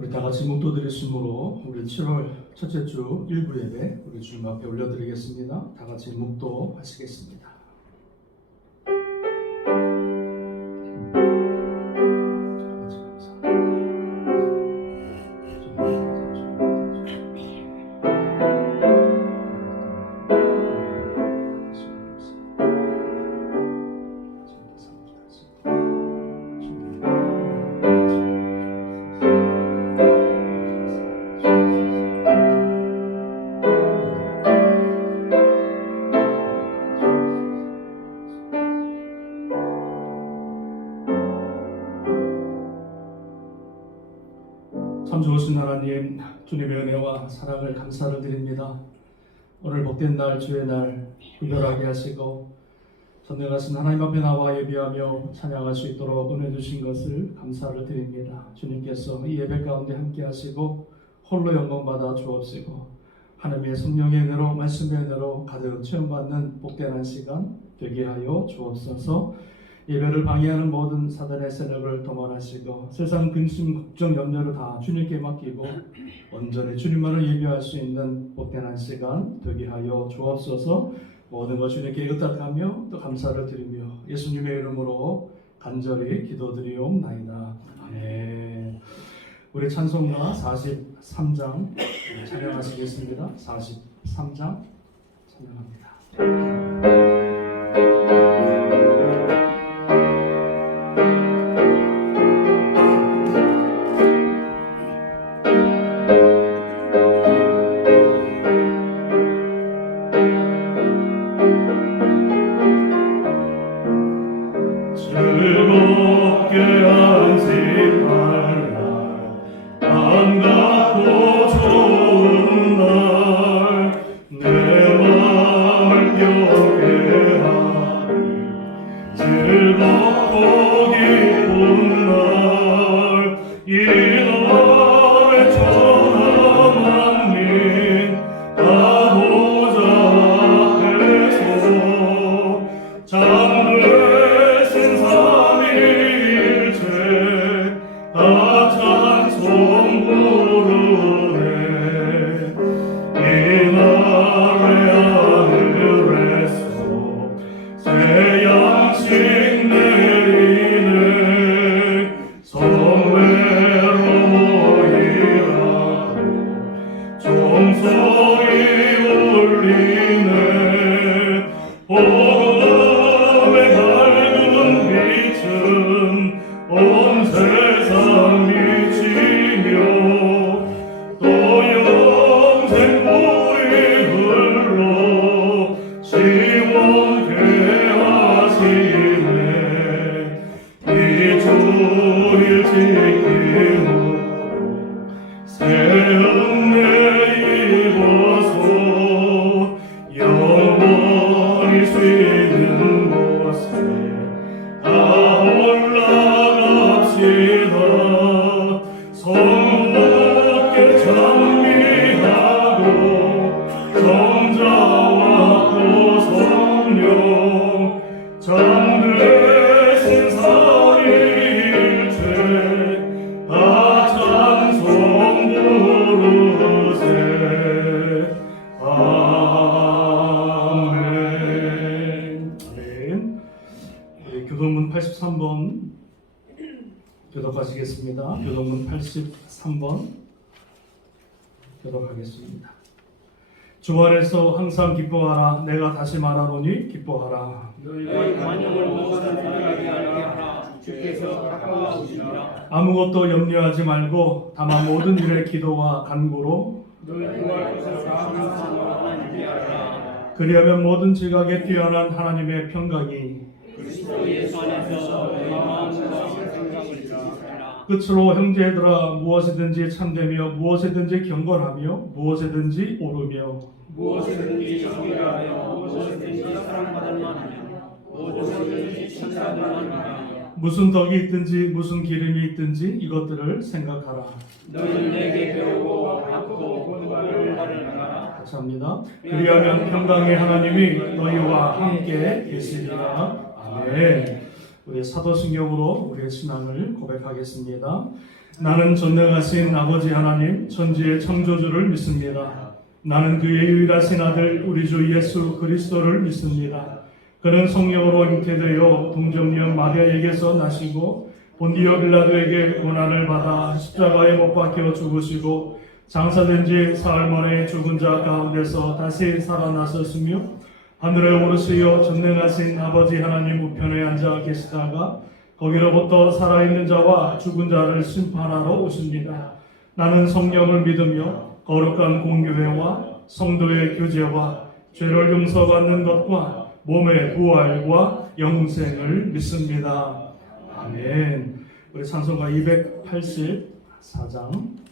우리 다 같이 묵도드렸으므로 우리 7월 첫째 주 일부 예배 우리 주님 앞에 올려드리겠습니다. 다 같이 묵도 하시겠습니다. 참 좋으신 하나님, 주님의 은혜와 사랑을 감사를 드립니다. 오늘 복된 날, 주의 날 구별하게 하시고 전능하신 하나님 앞에 나와 예배하며 찬양할 수 있도록 은혜 주신 것을 감사를 드립니다. 주님께서 이 예배 가운데 함께 하시고 홀로 영광 받아 주옵시고 하나님의 성령의 은혜로 말씀의 은혜로 가득 체험받는 복된 한 시간 되게 하여 주옵소서. 예배를 방해하는 모든 사단의 세력을 도말하시고 세상 근심, 걱정, 염려를 다 주님께 맡기고 온전히 주님만을 예배할 수 있는 복된 한 시간 되게 하여 주옵소서. 모든 것 주님께 의탁하며 또 감사를 드리며 예수님의 이름으로 간절히 기도드리옵나이다. 아멘. 우리 찬송가 43장 찬양하시겠습니다. 43장 찬양합니다. 교동문 83번 교독하시겠습니다. 교동문 83번 교독하겠습니다. 주 안에서 항상 기뻐하라. 내가 다시 말하노니 기뻐하라. 너희 관용을 모든 생각이 하라. 주께서 가까우시니라. 아무것도 염려하지 말고 다만 모든 일에 기도와 간구로 너희 구하여서 감사함으로 하나님께 하라. 그리하면 모든 지각에 뛰어난 하나님의 평강이 그리스도 예수 안에서 너희 마음과 생각을 지키라. 끝으로 형제들아 무엇이든지 참되며 무엇이든지 경건하며 무엇이든지 오르며 무엇이든지 정의하며 무엇이든지 사랑받을 만하며 무엇이든지 칭찬을 만하며 무슨 덕이 있든지 무슨 기름이 있든지 이것들을 생각하라. 너희는 내게 배우고 받고 공부를 따르라. 같이 합니다. 그리하면 평강의 하나님이 너희와 함께 계시리라. 아멘. 우리 사도신경으로 우리의 신앙을 고백하겠습니다. 나는 전능하신 아버지 하나님 천지의 창조주를 믿습니다. 나는 그의 유일하신 아들 우리 주 예수 그리스도를 믿습니다. 그는 성령으로 잉태되어 동정녀 마리아에게서 나시고 본디오 빌라도에게 고난을 받아 십자가에 못 박혀 죽으시고 장사된 지 사흘 만에 죽은 자 가운데서 다시 살아나셨으며 하늘에 오르시어 전능하신 아버지 하나님 우편에 앉아 계시다가 거기로부터 살아있는 자와 죽은 자를 심판하러 오십니다. 나는 성령을 믿으며 거룩한 공교회와 성도의 교제와 죄를 용서받는 것과 몸의 부활과 영생을 믿습니다. 아멘. 우리 찬송가 284장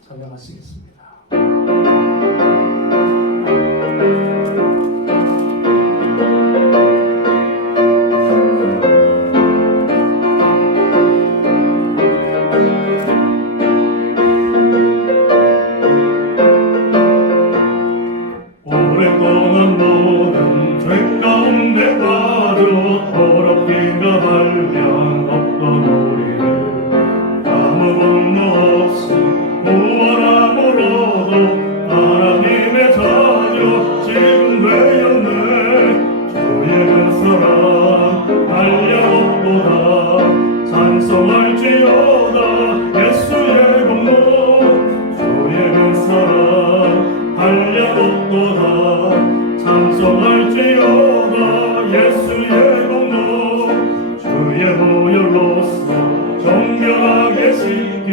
찬양하시겠습니다. 오랫동안 모든 죄 가운데 빠져 더럽게가 발령 없던 우리를 아무 분노 없이 구원함으로도 하나님의 자녀 지금 되었네. 주의 그 사랑 알려없도다. 찬송할지어다 예수의 공로. 주의 그 사랑 알려없도다. 찬송할지어다 예수의 공로. 주의 보혈로서 정결하게 씻겨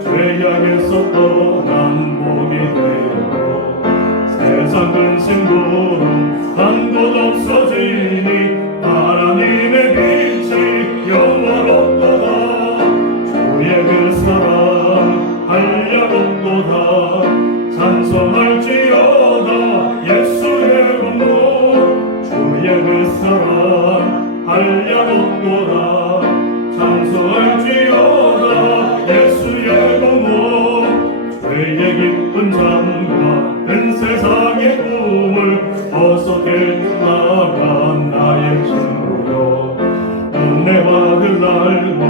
죄악에서 떠난 몸이 되고 세상 근심 고름 한 곳 없어지니 하나님의 빛이 영원없도다. 주의 그 사랑 알려없도다. 찬송할지어다 예수의 공로. 주의 그 사랑 알려없도다. 찬송할지어다 예수의 공로. 죄의 깊은 잠과 큰 세상의 꿈을 벗어들 나간 나의 친구여. 은혜 받을 날과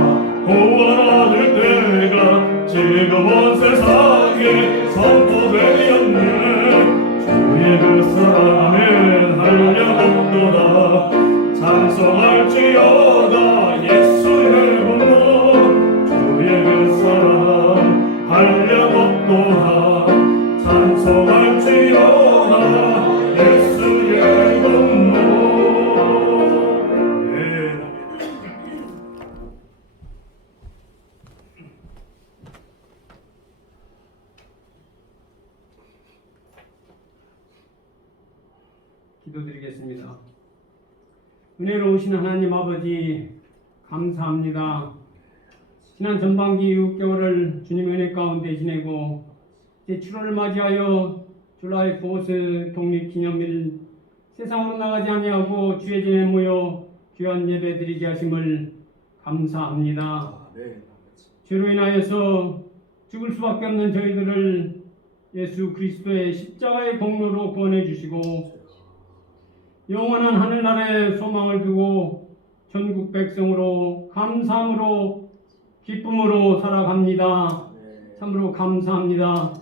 구원 얻을 때가 지금 온 세상에 선포되었네. 주의 그 사랑에 알려없도다. 찬송할지어다 예수의 공로. 주의 그 사랑 알려없도다. 찬송할지어다 예수의 공로. 기도드리겠습니다. 은혜로우신 하나님 아버지 감사합니다. 지난 전반기 6개월을 주님의 은혜 가운데 지내고 이제 7월을 맞이하여 줄라이 9스 독립기념일 세상으로 나가지 아니하고 주의 전에 모여 귀한 예배 드리게 하심을 감사합니다. 죄로 인하여서 죽을 수밖에 없는 저희들을 예수 그리스도의 십자가의 공로로 구원해 주시고 영원한 하늘나라에 소망을 두고 전국 백성으로 감사함으로 기쁨으로 살아갑니다. 참으로 감사합니다.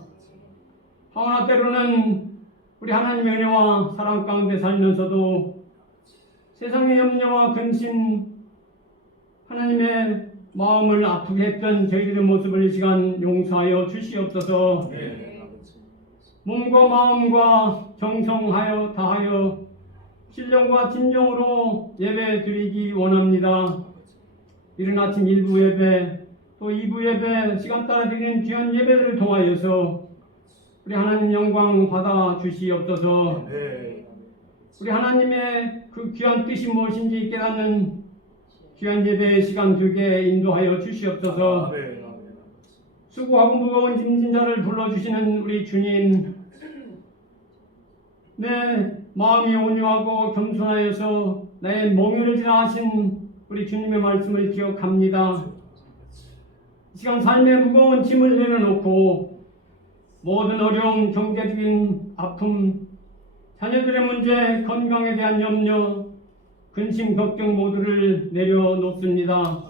하오나 때로는 우리 하나님의 은혜와 사랑 가운데 살면서도 세상의 염려와 근심, 하나님의 마음을 아프게 했던 저희들의 모습을 이 시간 용서하여 주시옵소서. 몸과 마음과 정성하여 다하여 신령과 진정으로 예배 드리기 원합니다. 이른 아침 1부 예배 또 2부 예배 시간 따라 드리는 귀한 예배들을 통하여서 우리 하나님 영광 받아 주시옵소서. 우리 하나님의 그 귀한 뜻이 무엇인지 깨닫는 귀한 예배의 시간 되게 인도하여 주시옵소서. 수고하고 무거운 짐진 자를 불러주시는 우리 주님, 내 마음이 온유하고 겸손하여서 나의 멍에를 지나하신 우리 주님의 말씀을 기억합니다. 이 시간 삶의 무거운 짐을 내려놓고 모든 어려움, 경제적인 아픔, 자녀들의 문제, 건강에 대한 염려, 근심, 걱정 모두를 내려놓습니다.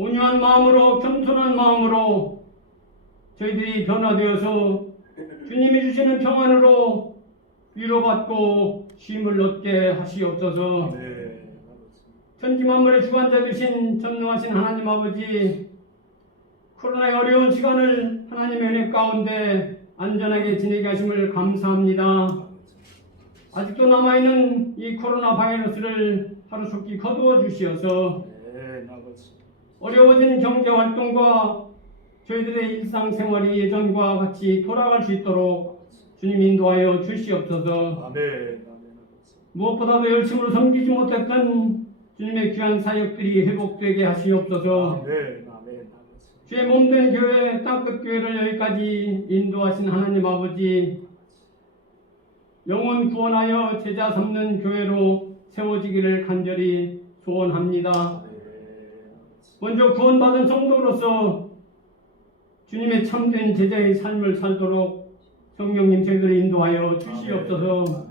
온유한 마음으로 겸손한 마음으로 저희들이 변화되어서 주님이 주시는 평안으로 위로받고 쉼을 얻게 하시옵소서. 천지 만물의 주관자 되신 전능하신 하나님 아버지, 코로나의 어려운 시간을 하나님의 은혜 가운데 안전하게 지내게 하심을 감사합니다. 아직도 남아있는 이 코로나 바이러스를 하루속히 거두어 주시어서 어려워진 경제활동과 저희들의 일상생활이 예전과 같이 돌아갈 수 있도록 주님 인도하여 주시옵소서. 무엇보다도 열심으로 섬기지 못했던 주님의 귀한 사역들이 회복되게 하시옵소서. 주의 몸된 교회, 땅끝 교회를 여기까지 인도하신 하나님 아버지, 영혼 구원하여 제자 삼는 교회로 세워지기를 간절히 소원합니다. 먼저 구원받은 성도로서 주님의 참된 제자의 삶을 살도록 성령님 저희들을 인도하여 주시옵소서.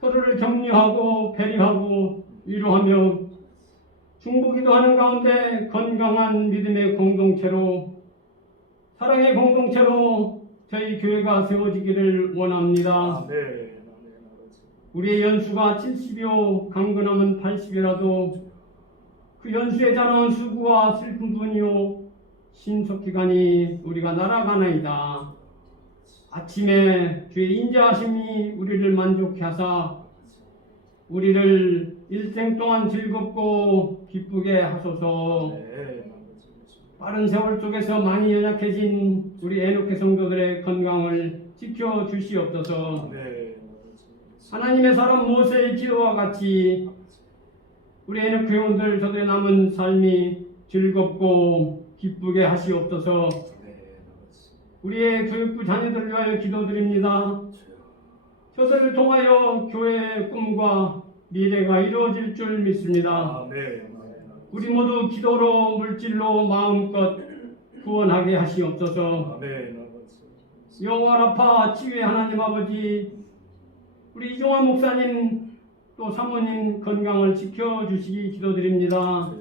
서로를 격려하고 배려하고 위로하며 중보기도하는 가운데 건강한 믿음의 공동체로, 사랑의 공동체로 저희 교회가 세워지기를 원합니다. 우리의 연수가 70이요 강건함은 80이라도 그 연수에 자라온 수고와 슬픔뿐이요 신속히 가니 우리가 날아가나이다. 아침에 주의 인자하심이 우리를 만족케 하사 우리를 일생 동안 즐겁고 기쁘게 하소서. 빠른 세월 속에서 많이 연약해진 우리 에녹의 성도들의 건강을 지켜 주시옵소서. 하나님의 사람 모세의 기도와 같이 우리 에녹 회원들 저들의 남은 삶이 즐겁고 기쁘게 하시옵소서. 우리의 교육부 자녀들을 위하여 기도드립니다. 저들을 통하여 교회의 꿈과 미래가 이루어질 줄 믿습니다. 우리 모두 기도로 물질로 마음껏 구원하게 하시옵소서. 여호와 라파 치유의 하나님 아버지, 우리 이종환 목사님 또 사모님 건강을 지켜주시기 기도드립니다.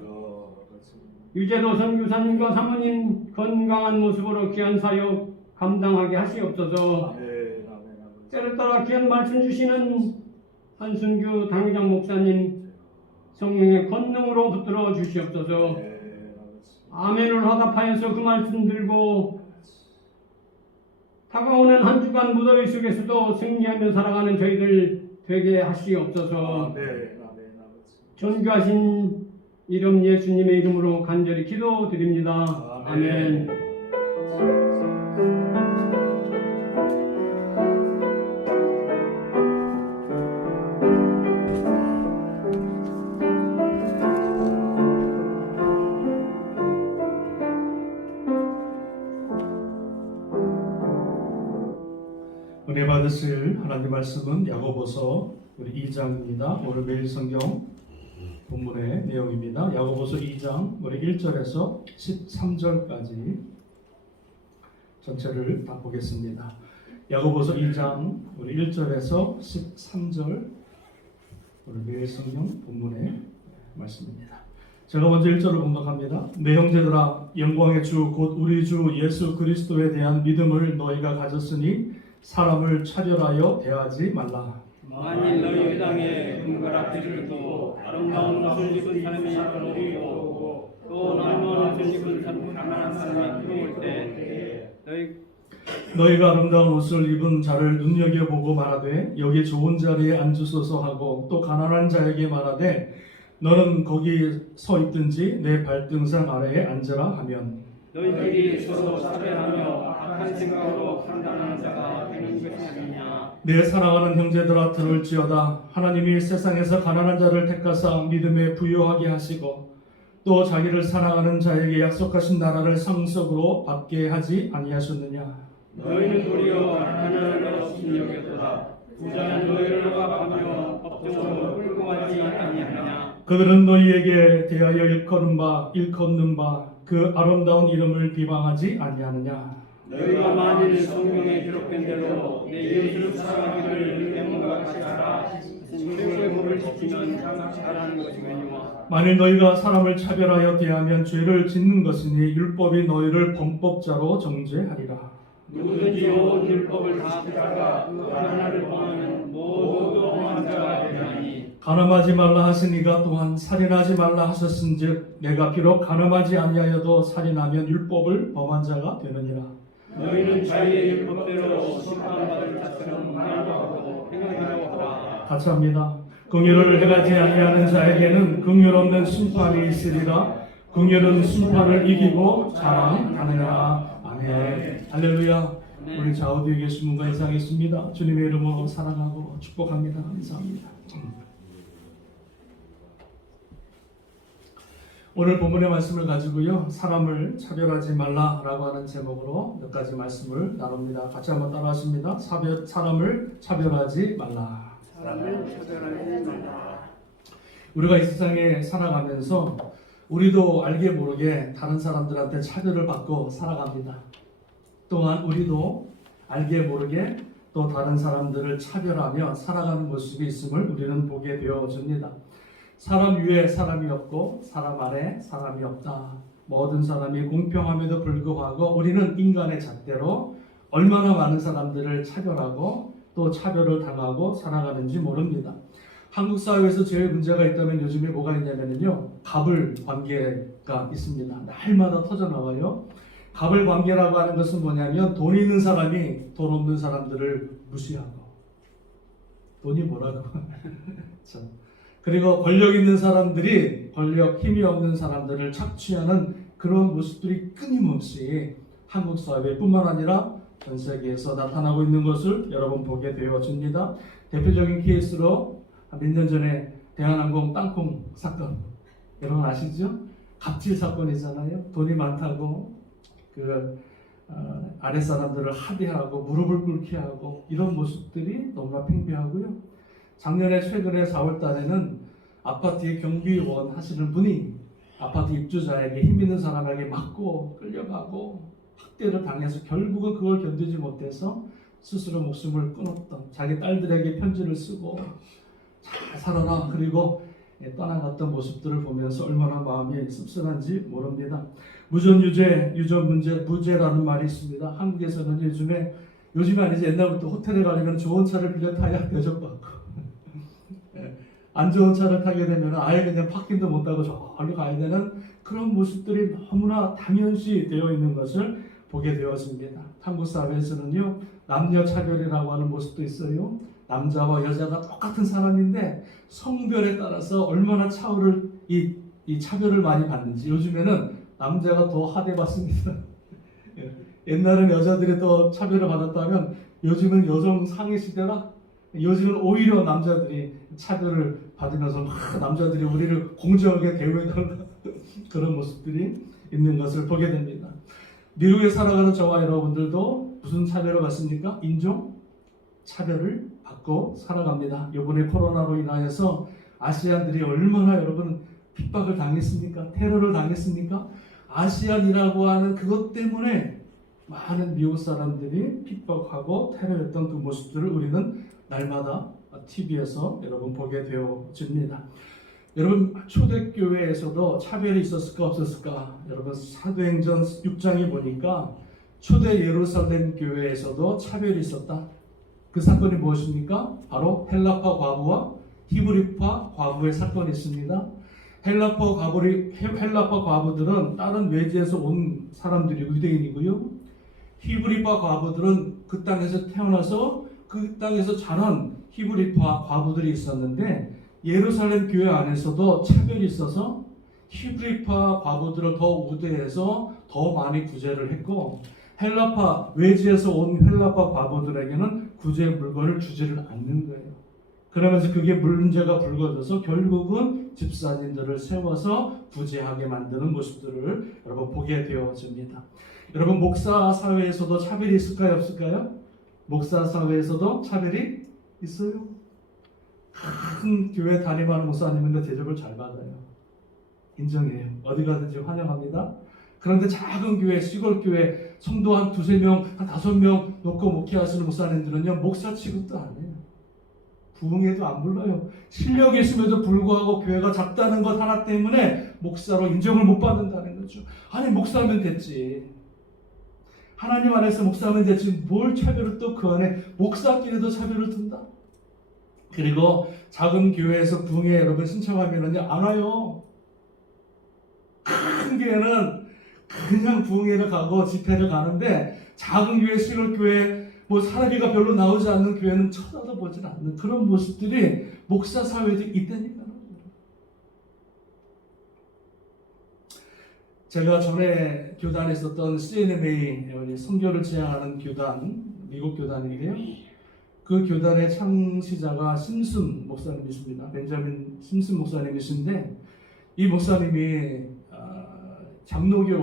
유재도 선교사님과 사모님 건강한 모습으로 귀한 사역 감당하게 하시옵소서. 때를 따라 귀한 말씀 주시는 한순규 당회장 목사님 성령의 권능으로 붙들어 주시옵소서. 아멘을 화답하여서 그 말씀 들고 다가오는 한 주간 무더위 속에서도 승리하며 살아가는 저희들 되게 하시옵소서. 존귀하신 이름 예수님의 이름으로 간절히 기도드립니다. 아멘. 은혜 받으실 하나님 말씀은 야고보서 우리 2장입니다. 오늘 매일 성경 본문의 내용입니다. 야고보서 2장 우리 1절에서 13절까지 전체를 다 보겠습니다. 야고보서 2장 우리 1절에서 13절 오늘 매일 성경 본문의 말씀입니다. 제가 먼저 1절을 공독합니다. 내 형제들아, 영광의 주 곧 우리 주 예수 그리스도에 대한 믿음을 너희가 가졌으니 사람을 차별하여 대하지 말라. 만일 너희 땅에 금과 락지를 두고 아름다운 옷을 입은 사람이 너희 오고 또 남은 옷을 입은 사람 가난한 사람이 들어올 때 너희가 아름다운 옷을 입은 자를 눈여겨보고 말하되 여기 좋은 자리에 앉으소서 하고 또 가난한 자에게 말하되 너는 거기 서 있든지 내 발등상 아래에 앉으라 하면 너희들이 서로 차별하며 악한 생각으로 판단하는 자가 되는 것이 아니냐. 내 사랑하는 형제들아, 들을지어다. 하나님이 세상에서 가난한 자를 택하사 믿음에 부요하게 하시고 또 자기를 사랑하는 자에게 약속하신 나라를 상속으로 받게 하지 아니하셨느냐. 너희는 도리어 가난한 것이 여겼도다. 부자는 너희를 억압하며 법정으로 끌고 가지 아니하냐. 그들은 너희에게 대하여 일컫는 바 그 아름다운 이름을 비방하지 아니하느냐. 너희가 만일 성경에 기록된 대로 내 이웃을 사랑하기를 내 몸과 같이 하라 최고의 법을 지키면 잘하는 것이거니와 만일 너희가 사람을 차별하여 대하면 죄를 짓는 것이니 율법이 너희를 범법자로 정죄하리라. 누구든지 온 율법을 다 따라가 그 하나를 범하면 모두 범한 자가 되나니 간음하지 말라 하시니가 또한 살인하지 말라 하셨은즉 내가 비록 간음하지 아니하여도 살인하면 율법을 범한 자가 되느니라. 너희는 자기의 율법대로 심판받을 자처럼 말하고 행하려고 하라. 같이 합니다. 긍휼을 행하지 아니하는 자에게는 긍휼 없는 심판이 있으리라. 긍휼은 심판을 이기고 자랑하느니라. 아멘. 할렐루야. 우리 좌우뒤에 계신 분과 인사하겠습니다. 주님의 이름으로 사랑하고 축복합니다. 감사합니다. 오늘 본문의 말씀을 가지고요, 사람을 차별하지 말라라고 하는 제목으로 몇 가지 말씀을 나눕니다. 같이 한번 따라하십니다. 사람을 차별하지 말라. 사람을 차별하지 말라. 우리가 이 세상에 살아가면서 우리도 알게 모르게 다른 사람들한테 차별을 받고 살아갑니다. 또한 우리도 알게 모르게 또 다른 사람들을 차별하며 살아가는 모습이 있음을 우리는 보게 되어집니다. 사람 위에 사람이 없고 사람 아래 사람이 없다. 모든 사람이 공평함에도 불구하고 우리는 인간의 잣대로 얼마나 많은 사람들을 차별하고 또 차별을 당하고 살아가는지 모릅니다. 한국 사회에서 제일 문제가 있다면 요즘에 뭐가 있냐면요, 갑을 관계가 있습니다. 날마다 터져나와요. 갑을 관계라고 하는 것은 뭐냐면 돈 있는 사람이 돈 없는 사람들을 무시하고, 돈이 뭐라고 참. 그리고 권력 있는 사람들이 권력 힘이 없는 사람들을 착취하는 그런 모습들이 끊임없이 한국 사회뿐만 아니라 전 세계에서 나타나고 있는 것을 여러분 보게 되어집니다. 대표적인 케이스로 몇 년 전에 대한항공 땅콩 사건, 여러분 아시죠? 갑질 사건이잖아요. 돈이 많다고 아래 사람들을 하대하고 무릎을 꿇게 하고 이런 모습들이 너무나 팽배하고요. 작년에 최근에 4월 달에는 아파트의 경비원 하시는 분이 아파트 입주자에게 힘 있는 사람에게 맞고 끌려가고 학대를 당해서 결국은 그걸 견디지 못해서 스스로 목숨을 끊었던, 자기 딸들에게 편지를 쓰고 잘 살아라 그리고 떠나갔던 모습들을 보면서 얼마나 마음이 씁쓸한지 모릅니다. 무전유죄, 유전문제, 무죄라는 말이 있습니다. 한국에서는 요즘에 아니지 옛날부터 호텔에 가려면 좋은 차를 빌려 타야 대접받고 안 좋은 차를 타게 되면 아예 그냥 파킹도 못 하고 저리 가야 되는 그런 모습들이 너무나 당연시 되어 있는 것을 보게 되었습니다. 한국 사회에서는요, 남녀 차별이라고 하는 모습도 있어요. 남자와 여자가 똑같은 사람인데 성별에 따라서 얼마나 이 차별을 많이 받는지 요즘에는 남자가 더 하대받습니다. 옛날은 여자들이 더 차별을 받았다면 요즘은 여성 상위 시대라. 요즘은 오히려 남자들이 차별을 받으면서 막 남자들이 우리를 공정하게 대우해달라 그런 모습들이 있는 것을 보게 됩니다. 미국에 살아가는 저와 여러분들도 무슨 차별을 받습니까? 인종 차별을 받고 살아갑니다. 이번에 코로나로 인하여서 아시안들이 얼마나 여러분 핍박을 당했습니까? 테러를 당했습니까? 아시안이라고 하는 그것 때문에 많은 미국 사람들이 핍박하고 테러했던 그 모습들을 우리는 날마다 TV에서 여러분 보게 되어집니다. 여러분 초대교회에서도 차별이 있었을까 없었을까? 여러분 사도행전 6장에 보니까 초대 예루살렘 교회에서도 차별이 있었다. 그 사건이 무엇입니까? 바로 헬라파 과부와 히브리파 과부의 사건이 있습니다. 헬라파 과부들은 다른 외지에서 온 사람들이 유대인이고요. 히브리파 과부들은 그 땅에서 태어나서 그 땅에서 자란 히브리파 과부들이 있었는데 예루살렘 교회 안에서도 차별이 있어서 히브리파 과부들을 더 우대해서 더 많이 구제를 했고 헬라파 외지에서 온 헬라파 과부들에게는 구제 물건을 주지를 않는 거예요. 그러면서 그게 문제가 불거져서 결국은 집사님들을 세워서 구제하게 만드는 모습들을 여러분 보게 되어집니다. 여러분 목사 사회에서도 차별이 있을까요 없을까요? 목사 사회에서도 차별이 있어요. 큰 교회 담임하는 목사님인데 대접을 잘 받아요. 인정해요. 어디 가든지 환영합니다. 그런데 작은 교회, 시골 교회 성도 한 2-3명, 한 5명 놓고 목회하시는 목사님들은요 목사 취급도 안 해요. 부흥회도 안 불러요. 실력이 있음에도 불구하고 교회가 작다는 것 하나 때문에 목사로 인정을 못 받는다는 거죠. 아니 목사면 됐지. 하나님 안에서 목사면 됐지. 뭘 차별을 또 그 안에 목사끼리도 차별을 둔다. 그리고 작은 교회에서 부흥회 여러분 신청하면은요 안 와요. 큰 교회는 그냥 부흥회를 가고 집회를 가는데 작은 교회, 시골 교회, 뭐 사람이가 별로 나오지 않는 교회는 쳐다도 보질 않는 그런 모습들이 목사 사회도 있다니까요. 제가 전에 교단에 있었던 CNMA 선교를 지향하는 교단, 미국 교단인데요. 그 교단의 창시자가 심슨 목사님이십니다. 벤자민 심슨 목사님이신데 이 목사님이 장로교의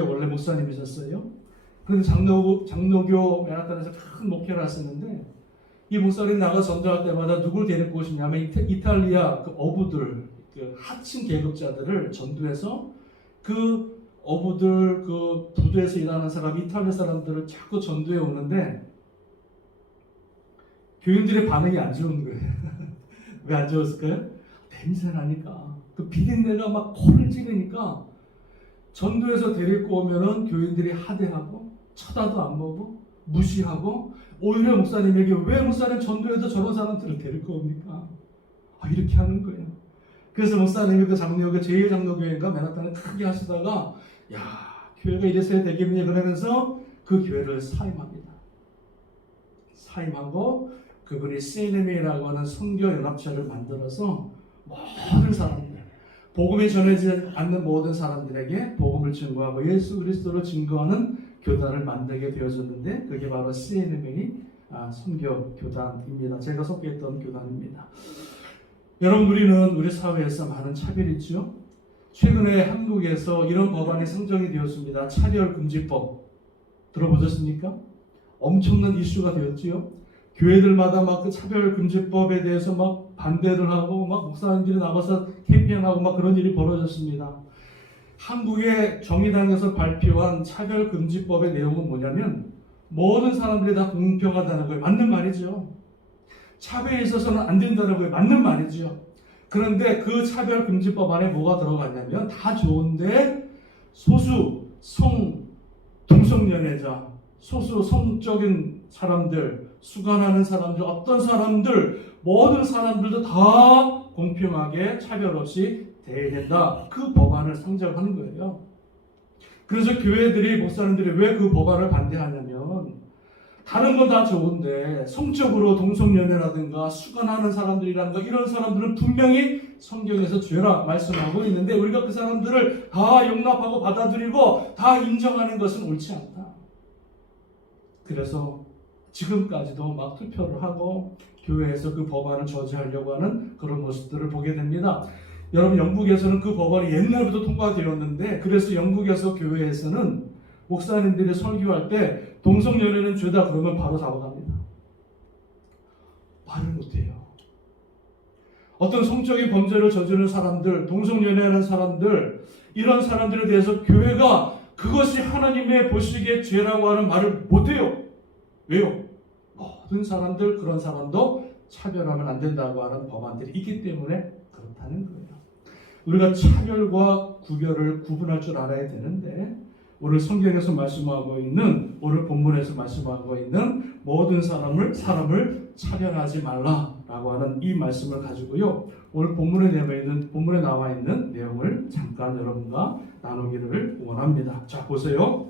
원래 목사님이셨어요. 그런데 장로교 맨하탄에서 큰 목회를 하셨는데 이 목사님 나가 전도할 때마다 누굴 데리고 오시냐면 이탈리아 그 어부들, 그 하층 계급자들을 전도해서 그 어부들 그 부두에서 일하는 사람, 이탈리아 사람들을 자꾸 전도해 오는데 교인들의 반응이 안 좋은 거예요. 왜 안 좋았을까요? 냄새 나니까. 그 비린내가 막 코를 찌르니까 전도해서 데리고 오면은 교인들이 하대하고 쳐다도 안 보고 무시하고 오히려 목사님에게 왜 목사님 전도해서 저런 사람들을 데리고 옵니까? 이렇게 하는 거예요. 그래서 목사님이 그 장로교 제1장로교회인가 맨하탄을 크게 하시다가 야 교회가 이래서야 되겠니 그러면서 그 교회를 사임합니다. 사임하고 그분이 CNMA라고 하는 선교연합체를 만들어서 모든 사람들 복음이 전해지지 않는 모든 사람들에게 복음을 증거하고 예수 그리스도를 증거하는 교단을 만들게 되어졌는데 그게 바로 CNMA 선교교단입니다. 제가 속했던 교단입니다. 여러분 우리는 우리 사회에서 많은 차별이 있죠. 최근에 한국에서 이런 법안이 상정이 되었습니다. 차별금지법 들어보셨습니까? 엄청난 이슈가 되었지요. 교회들마다 막 그 차별금지법에 대해서 막 반대를 하고 막 목사님들이 나가서 캠페인하고 막 그런 일이 벌어졌습니다. 한국의 정의당에서 발표한 차별금지법의 내용은 뭐냐면 모든 사람들이 다 공평하다는 거예요. 맞는 말이죠. 차별에 있어서는 안 된다는 거예요. 맞는 말이죠. 그런데 그 차별금지법 안에 뭐가 들어갔냐면 다 좋은데 소수 동성연애자, 소수 성적인 사람들, 수간하는 사람들, 어떤 사람들, 모든 사람들도 다 공평하게 차별 없이 대해야 된다. 그 법안을 상정하는 거예요. 그래서 교회들이, 목사님들이 왜 그 법안을 반대하냐면 다른 건 다 좋은데 성적으로 동성연애라든가 수간하는 사람들이라든가 이런 사람들은 분명히 성경에서 죄라 말씀하고 있는데 우리가 그 사람들을 다 용납하고 받아들이고 다 인정하는 것은 옳지 않다. 그래서 지금까지도 막 투표를 하고 교회에서 그 법안을 저지하려고 하는 그런 모습들을 보게 됩니다. 여러분 영국에서는 그 법안이 옛날부터 통과되었는데 그래서 영국에서 교회에서는 목사님들이 설교할 때 동성연애는 죄다 그러면 바로 잡아갑니다. 말을 못해요. 어떤 성적인 범죄를 저지르는 사람들, 동성연애하는 사람들, 이런 사람들에 대해서 교회가 그것이 하나님의 보시기에 죄라고 하는 말을 못해요. 왜요? 모든 사람들, 그런 사람도 차별하면 안 된다고 하는 법안들이 있기 때문에 그렇다는 거예요. 우리가 차별과 구별을 구분할 줄 알아야 되는데 오늘 성경에서 말씀하고 있는, 오늘 본문에서 말씀하고 있는 모든 사람을 차별하지 말라라고 하는 이 말씀을 가지고요. 오늘 본문에 나와 있는 내용을 잠깐 여러분과 나누기를 원합니다. 자, 보세요.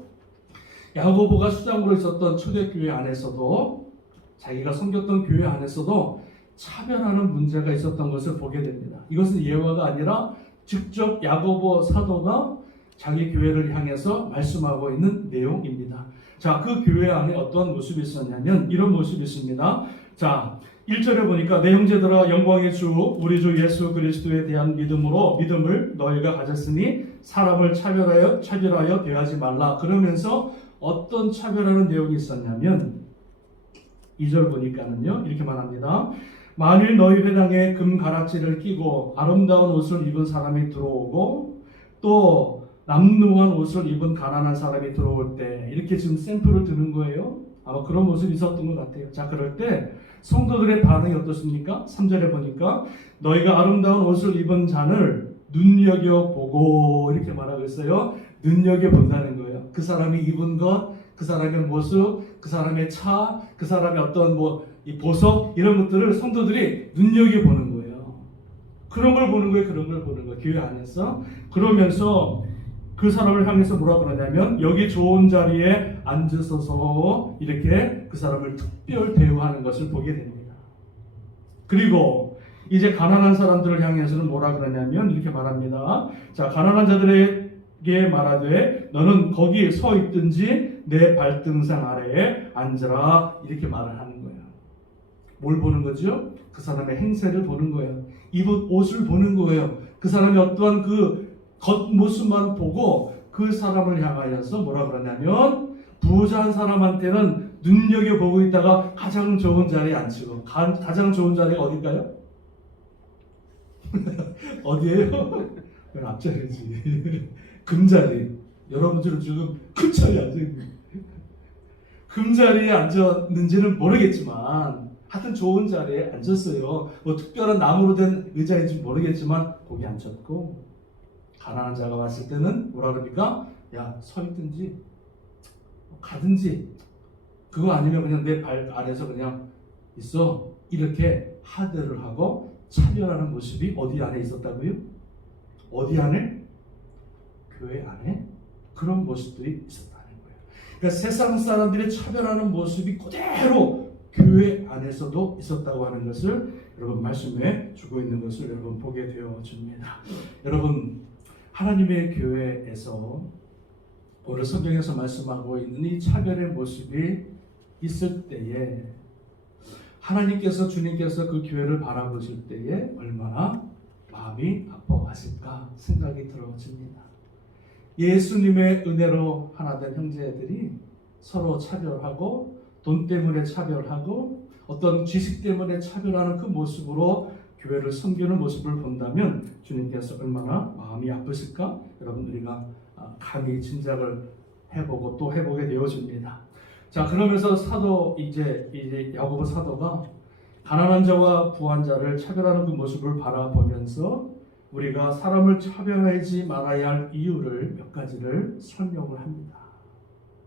야고보가 수장으로 있었던 초대교회 안에서도 자기가 섬겼던 교회 안에서도 차별하는 문제가 있었던 것을 보게 됩니다. 이것은 예화가 아니라 직접 야고보 사도가 자기 교회를 향해서 말씀하고 있는 내용입니다. 자, 그 교회 안에 어떤 모습이 있었냐면 이런 모습이 있습니다. 자, 1절에 보니까 내 형제들아 영광의 주 우리 주 예수 그리스도에 대한 믿음을 너희가 가졌으니 사람을 차별하여 대하지 말라. 그러면서 어떤 차별하는 내용이 있었냐면 2절 보니까는요 이렇게 말합니다. 만일 너희 회당에 금 가락지를 끼고 아름다운 옷을 입은 사람이 들어오고 또 남루한 옷을 입은 가난한 사람이 들어올 때 이렇게 지금 샘플을 드는 거예요. 아마 그런 모습이 있었던 것 같아요. 자, 그럴 때 성도들의 반응이 어떻습니까? 3절에 보니까 너희가 아름다운 옷을 입은 잔을 눈여겨보고 이렇게 말하고 있어요. 눈여겨본다는 거예요. 그 사람이 입은 것, 그 사람의 모습, 그 사람의 차, 그 사람의 어떤 이 보석 이런 것들을 성도들이 눈여겨보는 거예요. 그런 걸 보는 거예요. 그런 걸 보는 거예요. 교회 안에서. 그러면서 그 사람을 향해서 뭐라 그러냐면 여기 좋은 자리에 앉으소서 이렇게 그 사람을 특별 대우하는 것을 보게 됩니다. 그리고 이제 가난한 사람들을 향해서는 뭐라 그러냐면 이렇게 말합니다. 자, 가난한 자들에게 말하되 너는 거기 서 있든지 내 발등상 아래에 앉으라 이렇게 말을 하는 거예요. 뭘 보는 거죠? 그 사람의 행세를 보는 거예요. 입은 옷을 보는 거예요. 그 사람이 어떠한 그 겉모습만 보고 그 사람을 향하여서 뭐라 그러냐면 부자한 사람한테는 눈여겨보고 있다가 가장 좋은 자리에 앉히고 가장 좋은 자리가 어딜까요? 어디예요? 앞자리지. 금자리. 여러분들은 지금 금자리에 앉아있는 금자리에 앉았는지는 모르겠지만 하여튼 좋은 자리에 앉았어요. 뭐 특별한 나무로 된 의자인지 모르겠지만 거기 앉았고 가난한 자가 왔을 때는 뭐라 그럽니까? 야, 서 있든지 가든지 그거 아니면 그냥 내 발 아래서 그냥 있어 이렇게 하대를 하고 차별하는 모습이 어디 안에 있었다고요? 어디 안에? 교회 안에 그런 모습들이 있었다는 거예요. 그러니까 세상 사람들이 차별하는 모습이 그대로 교회 안에서도 있었다고 하는 것을 여러분 말씀해 주고 있는 것을 여러분 보게 되어집니다. 여러분 하나님의 교회에서 오늘 성경에서 말씀하고 있는 이 차별의 모습이 있을 때에 하나님께서 주님께서 그 교회를 바라보실 때에 얼마나 마음이 아파하실까 생각이 들어집니다. 예수님의 은혜로 하나 된 형제들이 서로 차별하고 돈 때문에 차별하고 어떤 지식 때문에 차별하는 그 모습으로 교회를 섬기는 모습을 본다면 주님께서 얼마나 마음이 아프실까? 여러분 우리가 감히 짐작을 해보고 또 해보게 되어집니다. 자, 그러면서 사도 이제 야고보 사도가 가난한 자와 부한 자를 차별하는 그 모습을 바라보면서 우리가 사람을 차별하지 말아야 할 이유를 몇 가지를 설명을 합니다.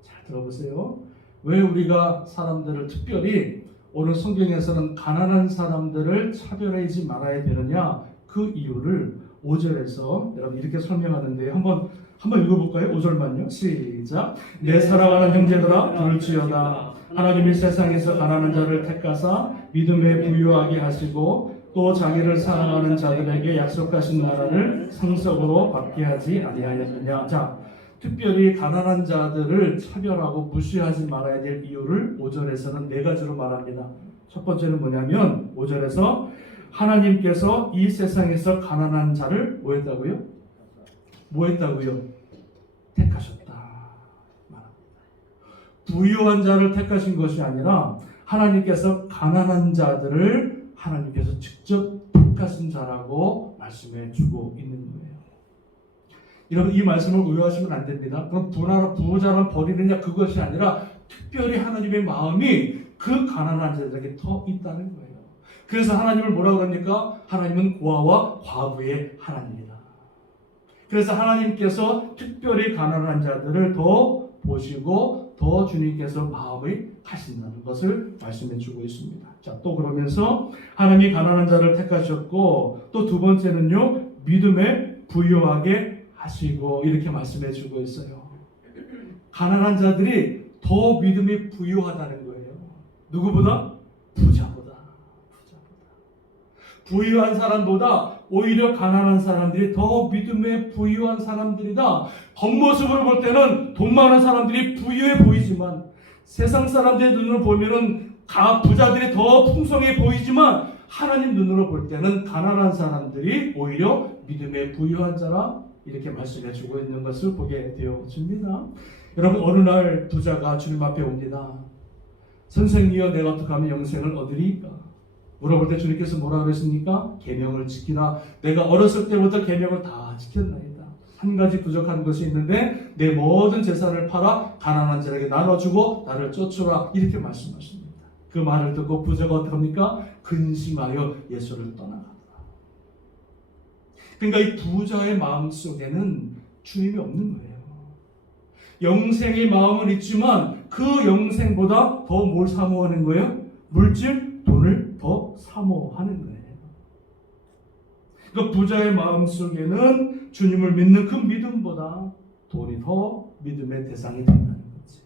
잘 들어보세요. 왜 우리가 사람들을 특별히 오늘 성경에서는 가난한 사람들을 차별하지 말아야 되느냐 그 이유를 5절에서 여러분 이렇게 설명하는데 한번 읽어볼까요? 5절만요. 시작. 내 사랑하는 형제들아 들을지어다. 하나님이 세상에서 가난한 자를 택하사 믿음에 부유하게 하시고 또 자기를 사랑하는 자들에게 약속하신 나라를 상속으로 받게 하지 아니하였느냐. 자, 특별히 가난한 자들을 차별하고 무시하지 말아야 될 이유를 5절에서는 4가지로 말합니다. 첫 번째는 뭐냐면 5절에서 하나님께서 이 세상에서 가난한 자를 뭐 했다고요? 택하셨다. 부유한 자를 택하신 것이 아니라 하나님께서 가난한 자들을 하나님께서 직접 택하신 자라고 말씀해 주고 있는 거예요. 여러분 이 말씀을 오해하시면 안 됩니다. 그럼 부자만 버리느냐 그것이 아니라 특별히 하나님의 마음이 그 가난한 자들에게 더 있다는 거예요. 그래서 하나님을 뭐라고 합니까? 하나님은 고아와 과부의 하나님이다. 그래서 하나님께서 특별히 가난한 자들을 더 보시고 더 주님께서 마음을 하신다는 것을 말씀해 주고 있습니다. 자, 또 그러면서 하나님이 가난한 자를 택하셨고 또 두 번째는요 믿음에 부유하게 하시고 이렇게 말씀해 주고 있어요. 가난한 자들이 더 믿음이 부유하다는 거예요. 누구보다? 부자보다. 부유한 사람보다 오히려 가난한 사람들이 더 믿음에 부유한 사람들이다. 겉모습으로 볼 때는 돈 많은 사람들이 부유해 보이지만 세상 사람들의 눈으로 보면은 부자들이 더 풍성해 보이지만 하나님 눈으로 볼 때는 가난한 사람들이 오히려 믿음에 부유한 자라 이렇게 말씀해 주고 있는 것을 보게 되어집니다. 여러분 어느 날 부자가 주님 앞에 옵니다. 선생님이여 내가 어떻게 하면 영생을 얻으리까? 물어볼 때 주님께서 뭐라 그러십니까? 계명을 지키라. 내가 어렸을 때부터 계명을 다 지켰나이다. 한 가지 부족한 것이 있는데 내 모든 재산을 팔아 가난한 자에게 나눠주고 나를 쫓으라 이렇게 말씀하십니다. 그 말을 듣고 부자가 어떡합니까? 근심하여 예수를 떠나가더라. 그러니까 이 부자의 마음속에는 주님이 없는 거예요. 영생의 마음은 있지만 그 영생보다 더 뭘 사모하는 거예요? 물질, 돈을 더 사모하는 거예요. 그 부자의 마음속에는 주님을 믿는 그 믿음보다 돈이 더 믿음의 대상이 된다는 거죠.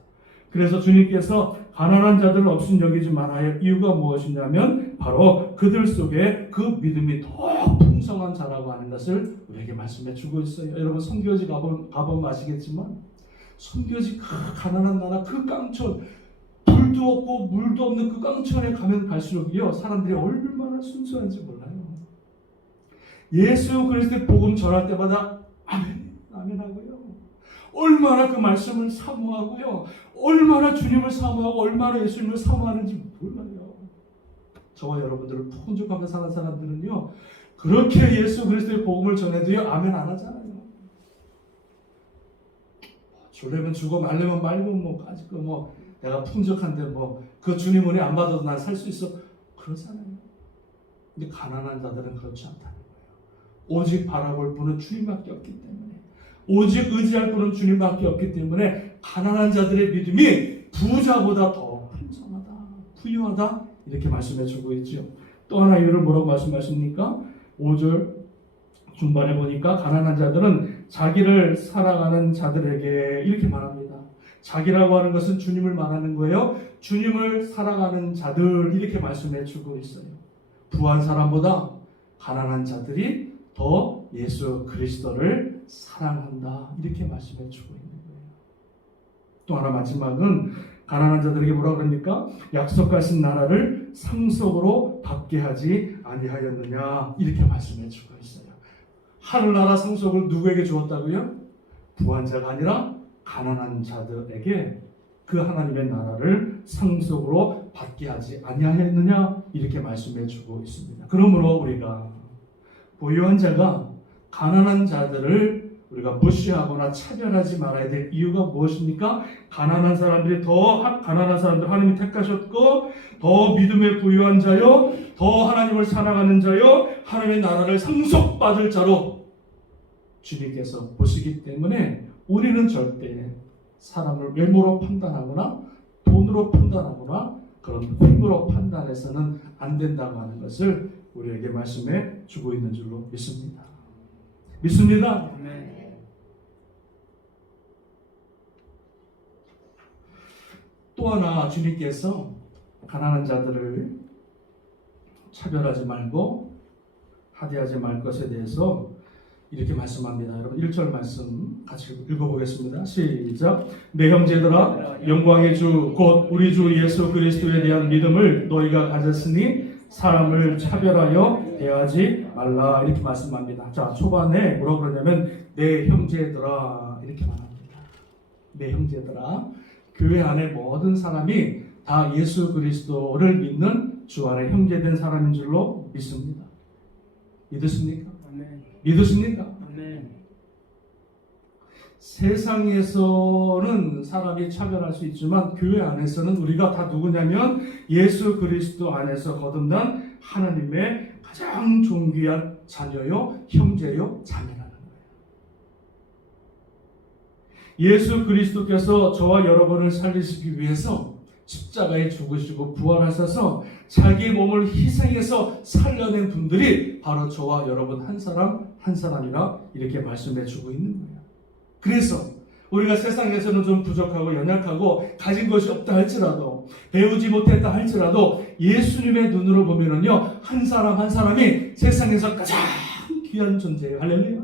그래서 주님께서 가난한 자들을 없인 여기지 말아야 이유가 무엇이냐면 바로 그들 속에 그 믿음이 더 풍성한 자라고 하는 것을 우리에게 말씀해 주고 있어요. 여러분 선교지 가보면 아시겠지만 선교지 그 가난한 나라 그 깡촌 불도 없고 물도 없는 그 깡촌에 가면 갈수록요 사람들이 얼마나 순수한지 몰라요. 예수 그리스도의 복음 전할 때마다 아멘 아멘 하고요. 얼마나 그 말씀을 사모하고요. 얼마나 주님을 사모하고 얼마나 예수님을 사모하는지 몰라요. 저와 여러분들을 풍족하게 사는 사람들은요. 그렇게 예수 그리스도의 복음을 전해도요. 아멘 안 하잖아요. 주려면 주고 말려면 말고 뭐 아직 뭐 내가 풍족한데 뭐 그 주님 은혜 안 받아도 난 살 수 있어. 그러잖아요. 근데 가난한 자들은 그렇지 않다는 거예요. 오직 바라볼 분은 주님밖에 없기 때문에 오직 의지할 분은 주님밖에 없기 때문에 가난한 자들의 믿음이 부자보다 더 풍성하다, 부유하다 이렇게 말씀해 주고 있죠. 또 하나 이유를 뭐라고 말씀하십니까? 5절 중반에 보니까 가난한 자들은 자기를 사랑하는 자들에게 이렇게 말합니다. 자기라고 하는 것은 주님을 말하는 거예요. 주님을 사랑하는 자들 이렇게 말씀해 주고 있어요. 부한 사람보다 가난한 자들이 더 예수 그리스도를 사랑한다 이렇게 말씀해 주고 있는 거예요. 또 하나 마지막은 가난한 자들에게 뭐라 그럽니까? 약속하신 나라를 상속으로 받게 하지 아니하였느냐 이렇게 말씀해 주고 있어요. 하늘나라 상속을 누구에게 주었다고요? 부한 자가 아니라 가난한 자들에게 그 하나님의 나라를 상속으로 받게 하지 아니하였느냐 이렇게 말씀해 주고 있습니다. 그러므로 우리가 부유한 자가 가난한 자들을 우리가 무시하거나 차별하지 말아야 될 이유가 무엇입니까? 가난한 사람들 하나님이 택하셨고 더 믿음의 부유한 자요 더 하나님을 사랑하는 자요 하나님의 나라를 상속받을 자로 주님께서 보시기 때문에 우리는 절대 사람을 외모로 판단하거나 돈으로 판단하거나 그런 힘으로 판단해서는 안 된다고 하는 것을 우리에게 말씀해 주고 있는 줄로 믿습니다. 믿습니다. 또 하나 주님께서 가난한 자들을 차별하지 말고 하대하지 말 것에 대해서 이렇게 말씀합니다. 여러분 1절 말씀 같이 읽어보겠습니다. 시작. 내 형제들아 영광의 주 곧 우리 주 예수 그리스도에 대한 믿음을 너희가 가졌으니 사람을 차별하여 대하지 말라 이렇게 말씀합니다. 자 초반에 뭐라고 그러냐면 내 형제들아 이렇게 말합니다. 내 형제들아 교회 안에 모든 사람이 다 예수 그리스도를 믿는 주 안에 형제된 사람인 줄로 믿습니다. 믿으십니까? 믿으십니까? 세상에서는 사람이 차별할 수 있지만 교회 안에서는 우리가 다 누구냐면 예수 그리스도 안에서 거듭난 하나님의 가장 존귀한 자녀요, 형제요, 자매라는 거예요. 예수 그리스도께서 저와 여러분을 살리시기 위해서 십자가에 죽으시고 부활하셔서 자기 몸을 희생해서 살려낸 분들이 바로 저와 여러분 한 사람 한 사람이라 이렇게 말씀해 주고 있는 거예요. 그래서 우리가 세상에서는 좀 부족하고 연약하고 가진 것이 없다 할지라도 배우지 못했다 할지라도 예수님의 눈으로 보면은요 한 사람 한 사람이 세상에서 가장 귀한 존재예요. 할렐루야.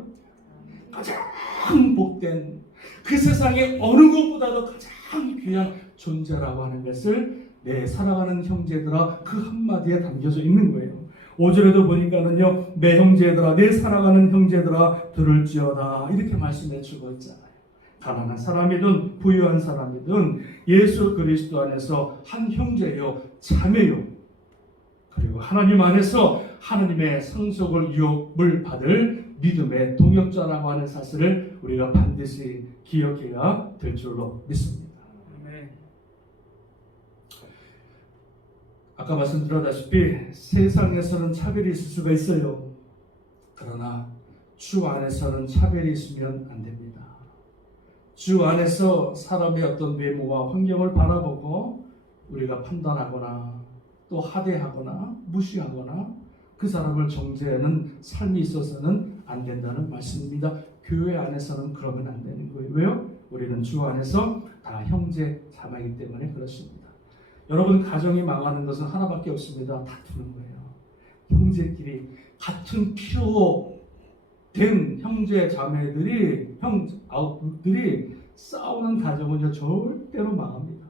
가장 복된 그 세상의 어느 것보다도 가장 귀한 존재라고 하는 것을 내 사랑하는 형제들아 그 한마디에 담겨져 있는 거예요. 5절에도 보니까는요 내 형제들아 내 사랑하는 형제들아 들을지어다 이렇게 말씀해 주고 있잖아요. 가난한 사람이든 부유한 사람이든 예수 그리스도 안에서 한 형제요 자매요 그리고 하나님 안에서 하나님의 상속을 유업을 받을 믿음의 동역자라고 하는 사실을 우리가 반드시 기억해야 될 줄로 믿습니다. 아까 말씀드렸다시피 세상에서는 차별이 있을 수가 있어요. 그러나 주 안에서는 차별이 있으면 안 됩니다. 주 안에서 사람의 어떤 외모와 환경을 바라보고 우리가 판단하거나 또 하대하거나 무시하거나 그 사람을 정죄하는 삶이 있어서는 안 된다는 말씀입니다. 교회 안에서는 그러면 안 되는 거예요. 왜요? 우리는 주 안에서 다 형제 자매이기 때문에 그렇습니다. 여러분, 가정이 망하는 것은 하나밖에 없습니다. 다투는 거예요. 형제끼리 같은 피로 된 형제 자매들이 싸우는 가정은 절대로 망합니다.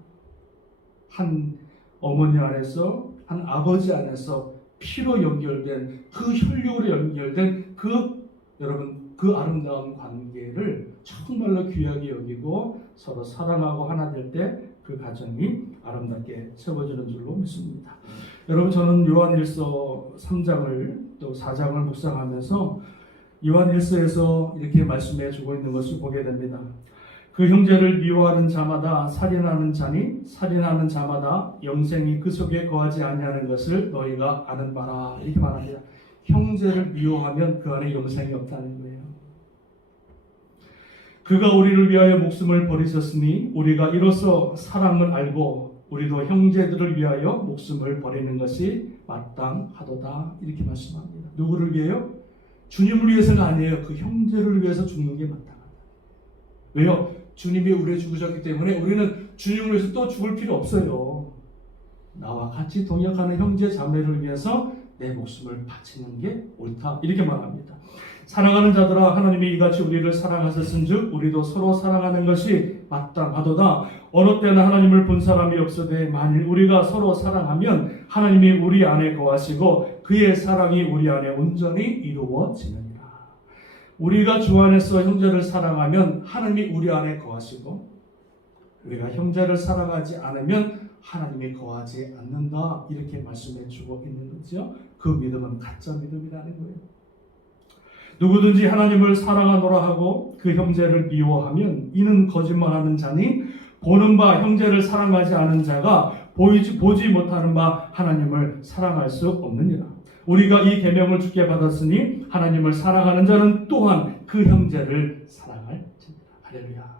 한 어머니 안에서 한 아버지 안에서 피로 연결된 그 혈육으로 연결된 여러분 그 아름다운 관계를 정말로 귀하게 여기고 서로 사랑하고 하나 될 때 그 가정이 아름답게 세워지는 줄로 믿습니다. 여러분, 저는 요한일서 3장을 또 4장을 묵상하면서 요한일서에서 이렇게 말씀해 주고 있는 것을 보게 됩니다. 그 형제를 미워하는 자마다 살인하는 자니 살인하는 자마다 영생이 그 속에 거하지 아니하는 것을 너희가 아는 바라. 이렇게 말합니다. 형제를 미워하면 그 안에 영생이 없다는 거예요. 그가 우리를 위하여 목숨을 버리셨으니 우리가 이로써 사랑을 알고 우리도 형제들을 위하여 목숨을 버리는 것이 마땅하도다. 이렇게 말씀합니다. 누구를 위해요? 주님을 위해서가 아니에요. 그 형제를 위해서 죽는 게 마땅하다. 왜요? 주님이 우리를 죽으셨기 때문에 우리는 주님을 위해서 또 죽을 필요 없어요. 나와 같이 동역하는 형제 자매를 위해서 내 목숨을 바치는 게 옳다. 이렇게 말합니다. 사랑하는 자들아, 하나님이 이같이 우리를 사랑하셨은즉 우리도 서로 사랑하는 것이 마땅하도다. 어느 때나 하나님을 본 사람이 없어되 만일 우리가 서로 사랑하면 하나님이 우리 안에 거하시고 그의 사랑이 우리 안에 온전히 이루어지느니라. 우리가 주 안에서 형제를 사랑하면 하나님이 우리 안에 거하시고 우리가 형제를 사랑하지 않으면 하나님이 거하지 않는다. 이렇게 말씀해 주고 있는 거죠. 그 믿음은 가짜 믿음이라는 거예요. 누구든지 하나님을 사랑하노라 하고 그 형제를 미워하면 이는 거짓말하는 자니 보는 바 형제를 사랑하지 않은 자가 보지 못하는 바 하나님을 사랑할 수 없느니라. 우리가 이 계명을 주께 받았으니 하나님을 사랑하는 자는 또한 그 형제를 사랑할지니라. 할렐루야.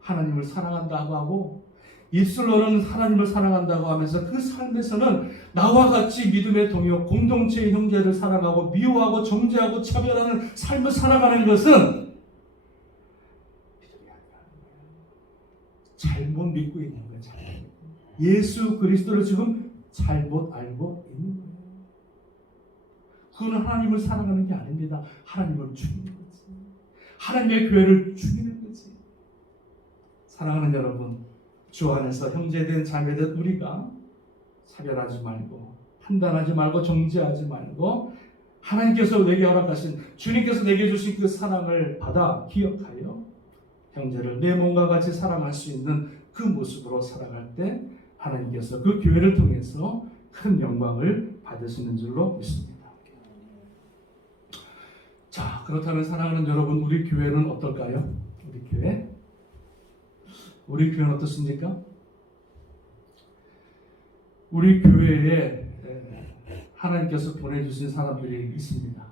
하나님을 사랑한다고 하고 입술로는 하나님을 사랑한다고 하면서 그 삶에서는 나와 같이 믿음의 동역 공동체의 형제를 사랑하고 미워하고 정죄하고 차별하는 삶을 살아가는 것은 잘못 믿고 있는 거예요. 예수 그리스도를 지금 잘못 알고 있는 거예요. 그거는 하나님을 사랑하는 게 아닙니다. 하나님을 죽이는 거지. 하나님의 교회를 죽이는 거지. 사랑하는 여러분, 주 안에서 형제된 자매된 우리가 차별하지 말고 판단하지 말고 정죄하지 말고 하나님께서 내게 허락하신 주님께서 내게 주신 그 사랑을 받아 기억하여 형제를 내 몸과 같이 사랑할 수 있는 그 모습으로 살아갈 때 하나님께서 그 교회를 통해서 큰 영광을 받으시는 줄로 믿습니다. 자, 그렇다면 사랑하는 여러분, 우리 교회는 어떨까요? 우리 교회는 어떻습니까? 우리 교회에 하나님께서 보내주신 사람들이 있습니다.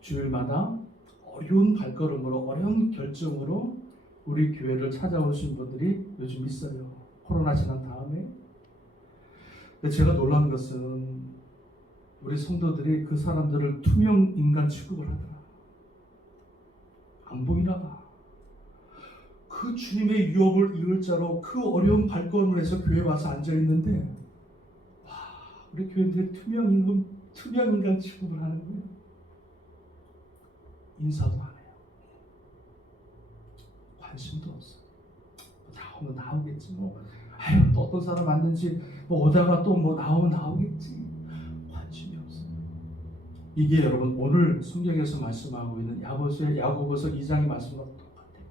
주일마다 어려운 발걸음으로 어려운 결정으로 우리 교회를 찾아오신 분들이 요즘 있어요. 코로나 지난 다음에. 근데 제가 놀란 것은 우리 성도들이 그 사람들을 투명 인간 취급을 하더라. 안 보이나 봐. 그 주님의 유업을 이을 자로 그 어려운 발걸음을 해서 교회에 와서 앉아있는데 와, 우리 교회들이 투명 인간 취급을 하는 거예요. 인사도 안 해요. 관심도 없어. 나오면 나오겠지 뭐. 아유, 또 어떤 사람 왔는지 뭐 오다가 또 뭐 나오면 나오겠지. 관심이 없어요. 이게 여러분 오늘 성경에서 말씀하고 있는 야고보서 2장의 말씀과 똑같아요.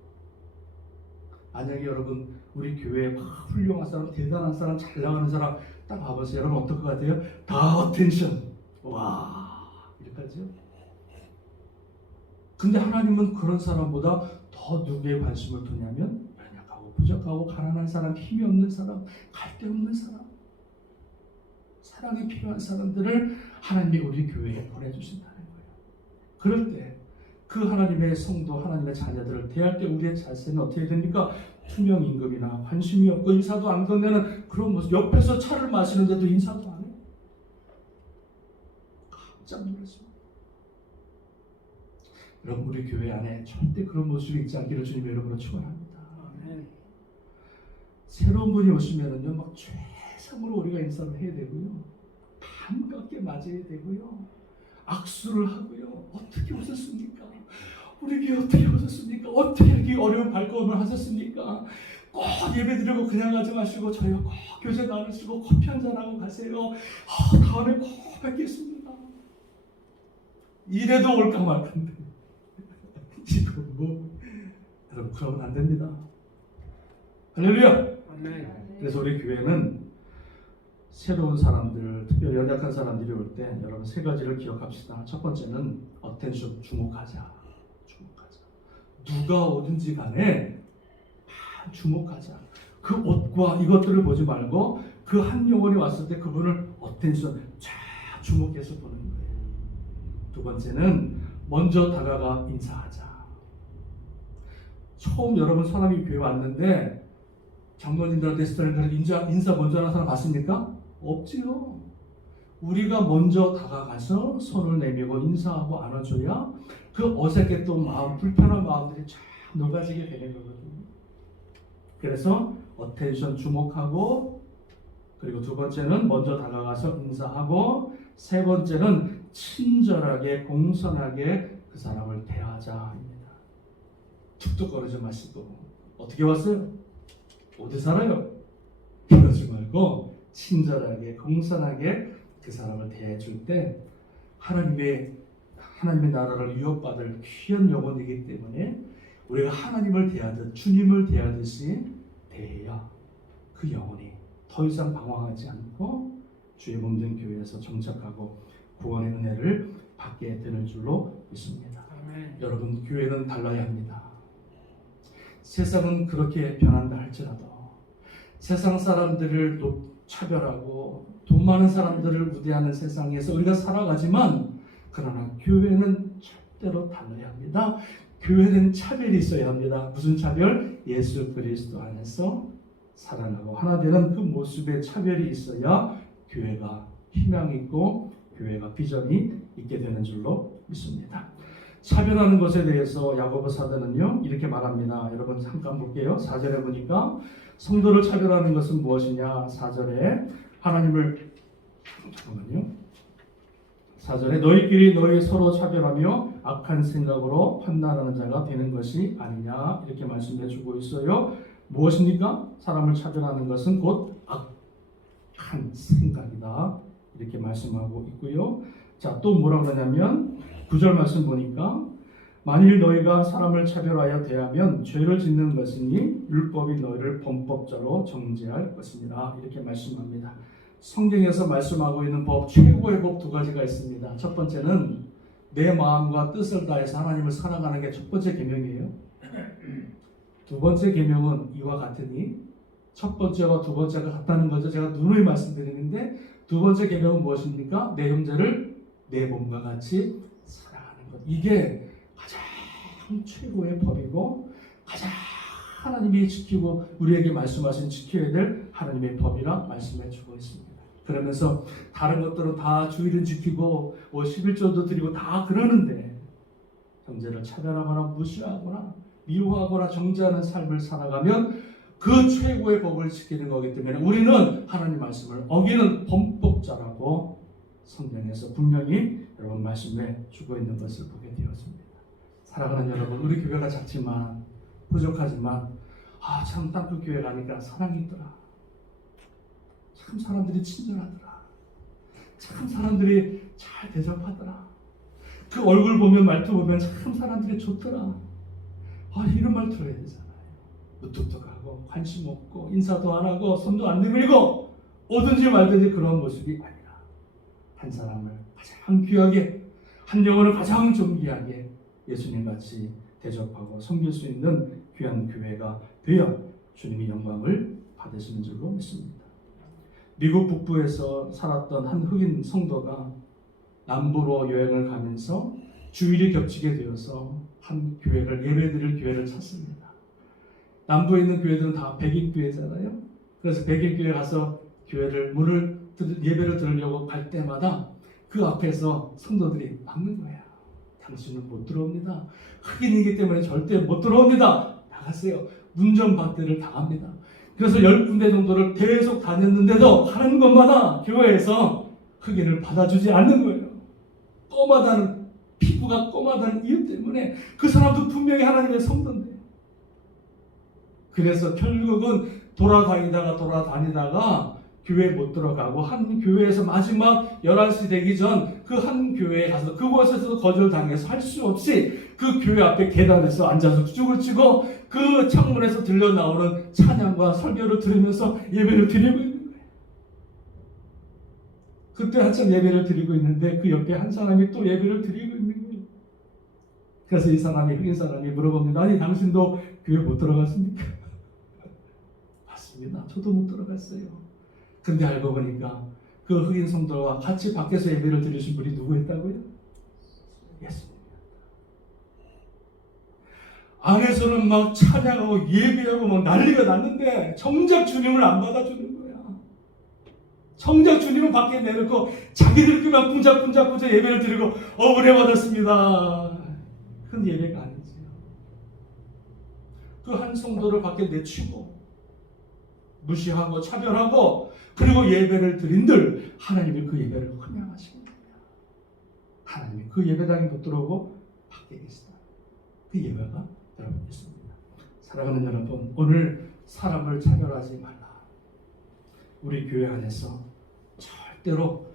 만약에 여러분 우리 교회에 막 훌륭한 사람, 대단한 사람, 잘 나가는 사람 딱 봐보세요. 여러분 어떨 것 같아요? 다 어텐션. 와, 이렇게까지요? 근데 하나님은 그런 사람보다 더 누구에 관심을 두냐면 연약하고 부족하고 가난한 사람, 힘이 없는 사람, 갈데 없는 사람. 사랑이 필요한 사람들을 하나님이 우리 교회에 보내주신다는 거예요. 그럴 때 그 하나님의 성도, 하나님의 자녀들을 대할 때 우리의 자세는 어떻게 됩니까? 투명 임금이나 관심이 없고 인사도 안 건네는 그런 모습. 옆에서 차를 마시는데도 인사도 안 해요. 깜짝 놀랐습니다. 여러분, 우리 교회 안에 절대 그런 모습이 있지 않기를 주님 여러분을 축원합니다. 새로운 분이 오시면은요, 막 최상으로 우리가 인사를 해야 되고요, 반갑게 맞이해야 되고요, 악수를 하고요. 어떻게 오셨습니까? 우리 교회 어떻게 오셨습니까? 어떻게 이렇게 어려운 발걸음을 하셨습니까? 꼭 예배드리고 그냥 가지 마시고 저희와 꼭 교제 나누시고 커피 한잔 하고 가세요. 다음에 꼭 뵙겠습니다. 이래도 올까 말까인데 지금 뭐, 여러분, 그러면 안 됩니다. 할렐루야. 그래서 우리 교회는 새로운 사람들, 특별히 연약한 사람들이 올 때 여러분 세 가지를 기억합시다. 첫 번째는 어텐션, 주목하자. 누가 오든지 간에 주목하자. 그 옷과 이것들을 보지 말고 그 한 영혼이 왔을 때 그분을 어텐션, 쫙 주목해서 보는 거예요. 두 번째는 먼저 다가가 인사하자. 처음 여러분 사람이 교회 왔는데 장로님들한테 스타일을 인사 먼저 하는 사람 봤습니까? 없지요. 우리가 먼저 다가가서 손을 내밀고 인사하고 안아줘야 그 어색했던 마음, 불편한 마음들이 쫙 녹아지게 되는 거거든요. 그래서 어텐션, 주목하고, 그리고 두 번째는 먼저 다가가서 인사하고, 세 번째는 친절하게 공손하게 그 사람을 대하자입니다. 툭툭거리지 마시고 어떻게 왔어요? 어디 살아요? 그러지 말고 친절하게 공손하게 그 사람을 대해줄 때 하나님의 나라를 유업받을 귀한 영혼이기 때문에 우리가 하나님을 대하듯 주님을 대하듯이 대해야 그 영혼이 더 이상 방황하지 않고 주의 몸된 교회에서 정착하고 구원의 은혜를 받게 되는 줄로 믿습니다. 아멘. 여러분, 교회는 달라야 합니다. 세상은 그렇게 변한다 할지라도 세상 사람들을 차별하고 돈 많은 사람들을 우대하는 세상에서 우리가 살아가지만, 그러나 교회는 절대로 달라야 합니다. 교회는 차별이 있어야 합니다. 무슨 차별? 예수 그리스도 안에서 살아나고 하나 되는 그 모습의 차별이 있어야 교회가 희망이 있고 교회가 비전이 있게 되는 줄로 믿습니다. 차별하는 것에 대해서 야고보 사도는요 이렇게 말합니다. 여러분 잠깐 볼게요. 4절에 보니까 성도를 차별하는 것은 무엇이냐? 4절에 하나님을, 잠깐만요. 4절에 너희끼리 너희 서로 차별하며 악한 생각으로 판단하는 자가 되는 것이 아니냐, 이렇게 말씀해 주고 있어요. 무엇입니까? 사람을 차별하는 것은 곧 악한 생각이다, 이렇게 말씀하고 있고요. 자, 또 뭐라고 하냐면 9절 말씀 보니까 만일 너희가 사람을 차별하여 대하면 죄를 짓는 것이니 율법이 너희를 범법자로 정죄할 것이니라, 이렇게 말씀합니다. 성경에서 말씀하고 있는 법, 최고의 법 두 가지가 있습니다. 첫 번째는 내 마음과 뜻을 다해서 하나님을 사랑하는 게 첫 번째 계명이에요. 두 번째 계명은 이와 같으니, 첫 번째와 두 번째가 같다는 거죠. 제가 누누이 말씀드리는데, 두 번째 계명은 무엇입니까? 내 형제를 내 몸과 같이 사랑하는 것. 이게 가장 최고의 법이고 가장 하나님이 지키고 우리에게 말씀하신 지켜야 될 하나님의 법이라 말씀해 주고 있습니다. 그러면서 다른 것들은 다 주의를 지키고 11조도 드리고 다 그러는데, 형제를 차별하거나 무시하거나 미워하거나 정죄하는 삶을 살아가면 그 최고의 법을 지키는 거기 때문에 우리는 하나님 말씀을 어기는 범법자라고 성경에서 분명히 여러분 말씀해 주고 있는 것을 보게 되었습니다. 사랑하는 여러분, 우리 교회가 작지만 부족하지만 참 땅끝 교회 가니까 사랑이 있더라. 참 사람들이 친절하더라. 참 사람들이 잘 대접하더라. 그 얼굴 보면 말투 보면 참 사람들이 좋더라. 이런 말 들어야 되잖아요. 무뚝뚝하고 관심 없고 인사도 안 하고 손도 안 내밀고 오든지 말든지 그런 모습이 아니라 한 사람을 가장 귀하게, 한 영혼을 가장 존귀하게 예수님같이 대접하고 섬길 수 있는 귀한 교회가 되어 주님의 영광을 받으시는 줄로 믿습니다. 미국 북부에서 살았던 한 흑인 성도가 남부로 여행을 가면서 주일이 겹치게 되어서 한 교회를 예배드릴 교회를 찾습니다. 남부에 있는 교회들은 다 백인 교회잖아요. 그래서 백인 교회 가서 예배를 들으려고 갈 때마다 그 앞에서 성도들이 막는 거야. 당신은 못 들어옵니다. 흑인이기 때문에 절대 못 들어옵니다. 나가세요. 문전박대를 당합니다. 그래서 10군데 정도를 계속 다녔는데도 가는 곳마다 교회에서 흑인을 받아주지 않는 거예요. 피부가 꼬마다는 이유 때문에 그 사람도 분명히 하나님의 성도인데. 그래서 결국은 돌아다니다가 교회에 못 들어가고 한 교회에서 마지막 11시 되기 전 그 한 교회에 가서 그곳에서 거절당해서 할 수 없이 그 교회 앞에 계단에서 앉아서 죽을 치고 그 창문에서 들려 나오는 찬양과 설교를 들으면서 예배를 드리고 있는 거예요. 그때 한참 예배를 드리고 있는데 그 옆에 한 사람이 또 예배를 드리고 있는 거예요. 그래서 이 사람이 흑인 사람이 물어봅니다. 아니 당신도 교회 못 들어갔습니까? 맞습니다. 저도 못 들어갔어요. 근데 알고 보니까 그 흑인 성도와 같이 밖에서 예배를 드리신 분이 누구였다고요? 예수님이었다. 안에서는 막 찬양하고 예배하고 막 난리가 났는데 정작 주님을 안 받아주는 거야. 정작 주님은 밖에 내놓고 자기들끼리만 쿵짝쿵짝 예배를 드리고 은혜 받았습니다. 큰 예배가 아니지. 그 한 성도를 밖에 내치고 무시하고 차별하고 그리고 예배를 드린들 하나님이 그 예배를 흠양하시는 거예요. 하나님이 그 예배당에 못 들어오고 밖에 계시다. 그 예배가 여러분 있습니다. 사랑하는 여러분, 오늘 사람을 차별하지 말라. 우리 교회 안에서 절대로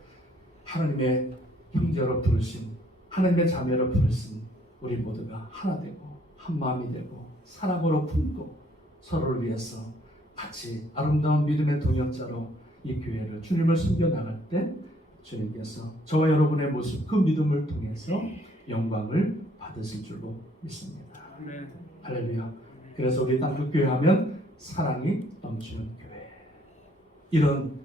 하나님의 형제로 부르신, 하나님의 자매로 부르신 우리 모두가 하나 되고 한 마음이 되고 사랑으로 품고 서로를 위해서 같이 아름다운 믿음의 동역자로 이 교회를 주님을 숨겨나갈 때 주님께서 저와 여러분의 모습 그 믿음을 통해서 영광을 받으실 줄로 믿습니다. 네. 할렐루야. 그래서 우리 땅끝교회 하면 사랑이 넘치는 교회, 이런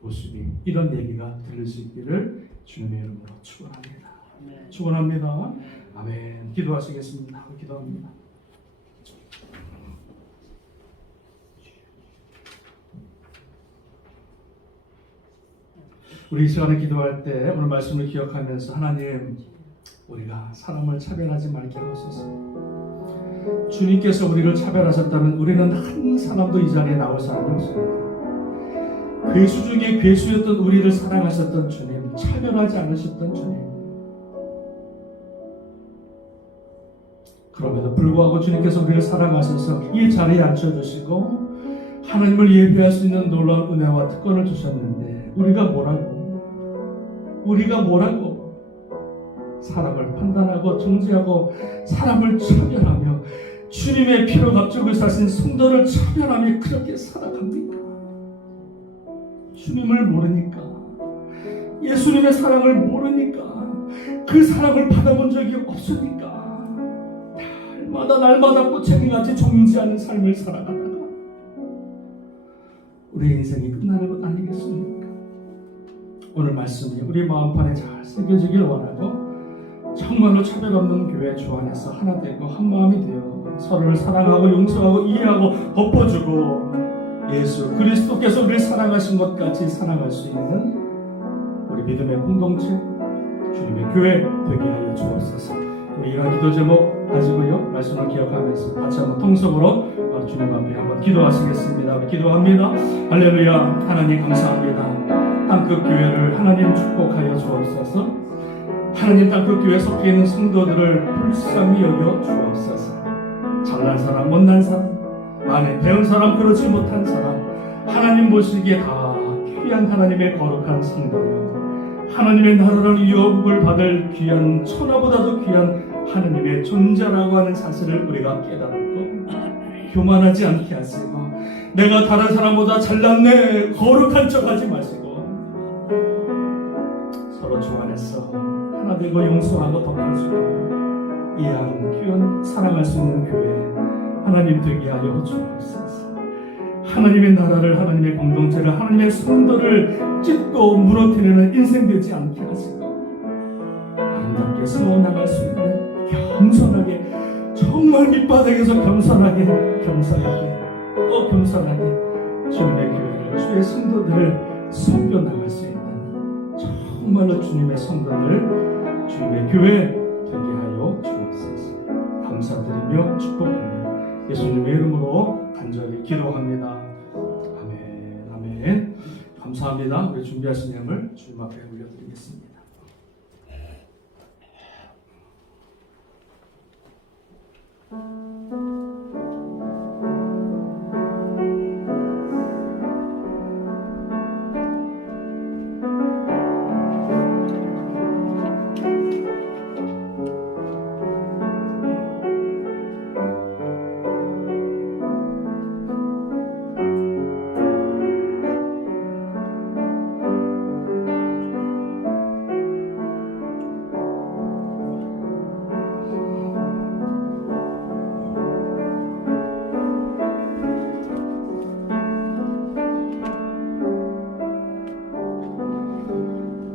모습이, 이런 얘기가 들릴 수 있기를 주님의 이름으로 축원합니다. 네. 축원합니다. 아멘. 기도하시겠습니다. 기도합니다. 우리 이 시간에 기도할 때 오늘 말씀을 기억하면서 하나님, 우리가 사람을 차별하지 말게 하소서. 주님께서 우리를 차별하셨다면 우리는 한 사람도 이 자리에 나올 사람이 없습니다. 괴수 중에 괴수였던 우리를 사랑하셨던 주님, 차별하지 않으셨던 주님, 그럼에도 불구하고 주님께서 우리를 사랑하셔서 이 자리에 앉혀주시고 하나님을 예배할 수 있는 놀라운 은혜와 특권을 주셨는데 우리가 뭐라고 사람을 판단하고 정죄하고 사람을 차별하며 주님의 피로 값죽을 사신 성도를 차별하며 그렇게 살아갑니까? 주님을 모르니까, 예수님의 사랑을 모르니까, 그 사랑을 받아본 적이 없으니까 날마다 꼬챙이같이 정지하는 삶을 살아가다가 우리 인생이 끝나는 것 아니겠습니까? 오늘 말씀이 우리 마음판에 잘 새겨지길 원하고 정말로 차별 없는 교회 주 안에서 하나 되고 한 마음이 되어 서로를 사랑하고 용서하고 이해하고 덮어주고 예수 그리스도께서 우리를 사랑하신 것 같이 사랑할 수 있는 우리 믿음의 공동체, 주님의 교회 되게 하여 주옵소서. 우리 이런 기도 제목 가지고요, 말씀을 기억하면서 같이 한번 통성으로 주님 앞에 한번 기도하시겠습니다. 기도합니다. 할렐루야. 하나님 감사합니다. 땅끝 교회를 하나님 축복하여 주옵소서. 하나님 땅끝 교회에 속해 있는 성도들을 불쌍히 여겨 주옵소서. 잘난 사람, 못난 사람, 많이 배운 사람, 그렇지 못한 사람, 하나님 보시기에 다 귀한 하나님의 거룩한 성도요, 하나님의 나라를 유업을 받을 귀한, 천하보다도 귀한 하나님의 존재라고 하는 사실을 우리가 깨달았고 교만하지 않게 하시고 내가 다른 사람보다 잘났네 거룩한 척하지 마시고 서로 주 안에서 하나 되고 용서하고 덮어주고 이해하는 귀한 사랑할 수 있는 교회 하나님 되게 하여 주옵소서. 하나님의 나라를, 하나님의 공동체를, 하나님의 성도를 찢고 무너뜨리는 인생 되지 않게 하시고 아름답게 세워나갈 수 있는 겸손하게, 정말 밑바닥에서 겸손하게 또 겸손하게 주님의 교회를, 주의 성도들을 섬겨나갈 수 있는 정말로 주님의 성도들, 주님의 교회 되게 하여 주옵소서. 감사드리며 축복하며 예수님의 이름으로 간절히 기도합니다. 아멘. 아멘. 감사합니다. 우리 준비하신 양을 주님 앞에 올려드리겠습니다.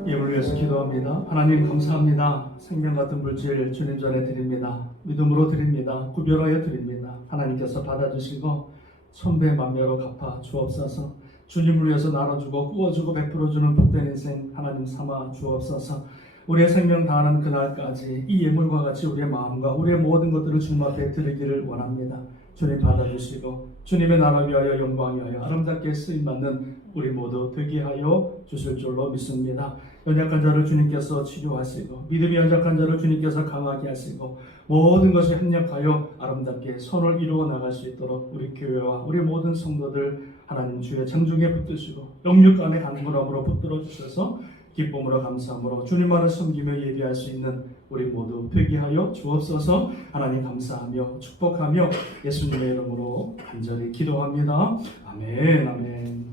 예물을 위해서 기도합니다. 하나님 감사합니다. 생명 같은 물질 주님 전에 드립니다. 믿음으로 드립니다. 구별하여 드립니다. 하나님께서 받아주시고 천배 만배로 갚아 주옵소서. 주님을 위해서 나눠주고 구워주고 베풀어주는 복된 인생 하나님 삼아 주옵소서. 우리의 생명 다하는 그날까지 이 예물과 같이 우리의 마음과 우리의 모든 것들을 주님 앞에 드리기를 원합니다. 주님 받아주시고 주님의 나라 위하여 영광 위하여 아름답게 쓰임받는 우리 모두 되게 하여 주실 줄로 믿습니다. 연약한 자를 주님께서 치료하시고 믿음이 연약한 자를 주님께서 강하게 하시고 모든 것이 협력하여 아름답게 선을 이루어 나갈 수 있도록 우리 교회와 우리 모든 성도들 하나님 주의 장중에 붙드시고 영육간의 간구함으로 붙들어 주셔서 기쁨으로 감사함으로 주님만을 섬기며 예비할 수 있는 우리 모두 되게 하여 주옵소서. 하나님 감사하며 축복하며 예수님의 이름으로 간절히 기도합니다. 아멘. 아멘.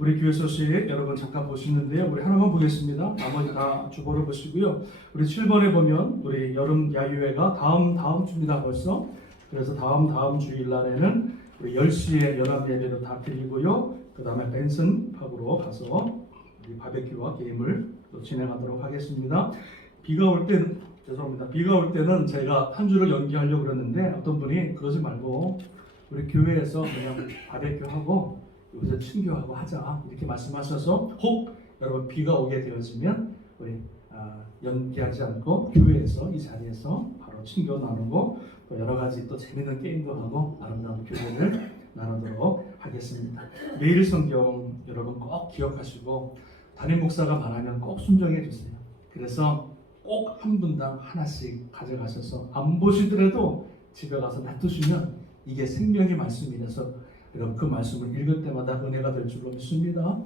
우리 교회 소식 여러분 잠깐 보시는데요. 우리 하나만 보겠습니다. 나머지 다 주보를 보시고요. 우리 7번에 보면 우리 여름 야유회가 다음 주입니다. 벌써. 그래서 다음 주일날에는 우리 10시에 연합 예배도 다 드리고요. 그 다음에 벤슨 팝으로 가서 우리 바베큐와 게임을 또 진행하도록 하겠습니다. 비가 올 때는 제가 한 주를 연기하려고 그랬는데 어떤 분이 그러지 말고 우리 교회에서 그냥 바베큐하고 여기서 친교하고 하자 이렇게 말씀하셔서 혹 여러분 비가 오게 되어지면 우리 연기하지 않고 교회에서 이 자리에서 바로 친교 나누고 또 여러 가지 또 재밌는 게임도 하고 아름다운 교회를 나누도록 하겠습니다. 매일 성경 여러분 꼭 기억하시고 담임 목사가 말하면 꼭 순종해 주세요. 그래서 꼭 한 분당 하나씩 가져가셔서 안 보시더라도 집에 가서 놔두시면 이게 생명의 말씀이라서 여러분 그 말씀을 읽을 때마다 은혜가 될 줄로 믿습니다.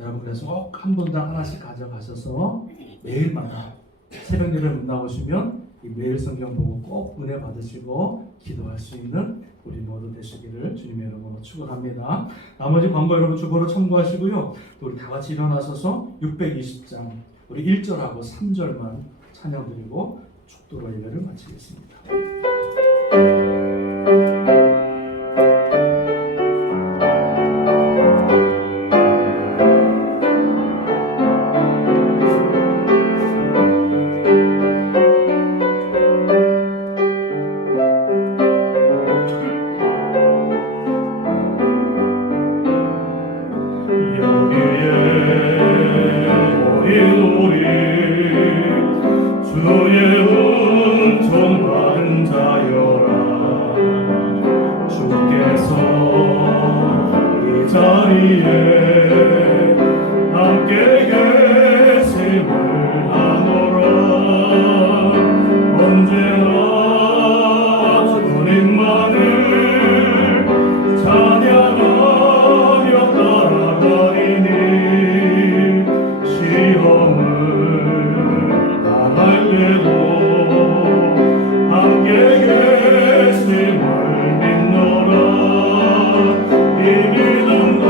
여러분 그래서 꼭 한 분당 하나씩 가져가셔서 매일마다 새벽 예배 못 나오시면 이 매일 성경 보고 꼭 은혜 받으시고 기도할 수 있는 우리 모두 되시기를 주님의 이름으로 축원합니다. 나머지 광고 여러분 주보로 참고하시고요. 우리 다 같이 일어나셔서 620장 우리 1절하고 3절만 찬양드리고 축도로 예배를 마치겠습니다. 이 믿음도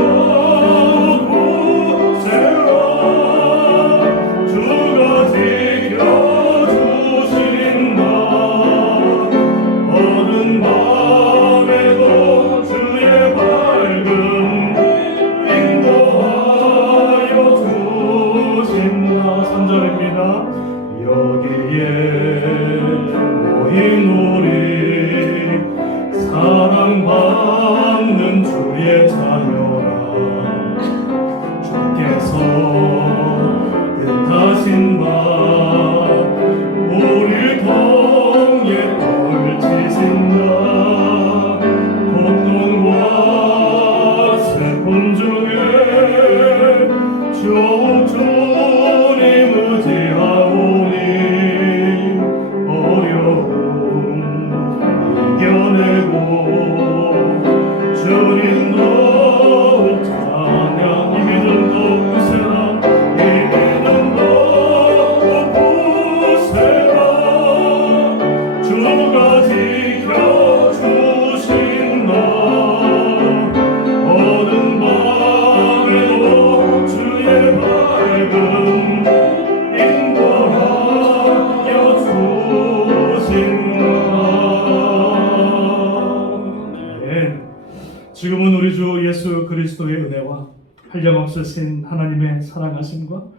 그리스도의 은혜와 한량없으신 하나님의 사랑하심과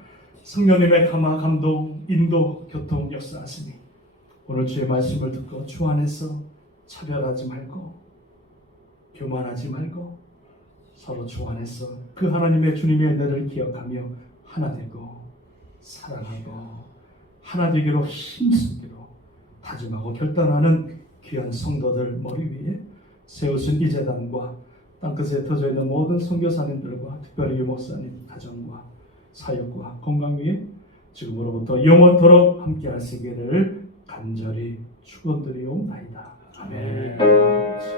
성령님의 감화, 감동, 인도, 교통, 역사하심이 오늘 주의 말씀을 듣고 주 안에서 차별하지 말고 교만하지 말고 서로 주 안에서 그 하나님의 주님의 은혜를 기억하며 하나 되고 사랑하고 하나 되기로 힘쓰기로 다짐하고 결단하는 귀한 성도들 머리 위에 세우신 이 재단과 땅끝에 흩어져 있는 모든 선교사님들과 특별히 유목사님 가정과 사역과 건강 위에 지금으로부터 영원토록 함께 하시기를 간절히 축원드리옵나이다. 아멘.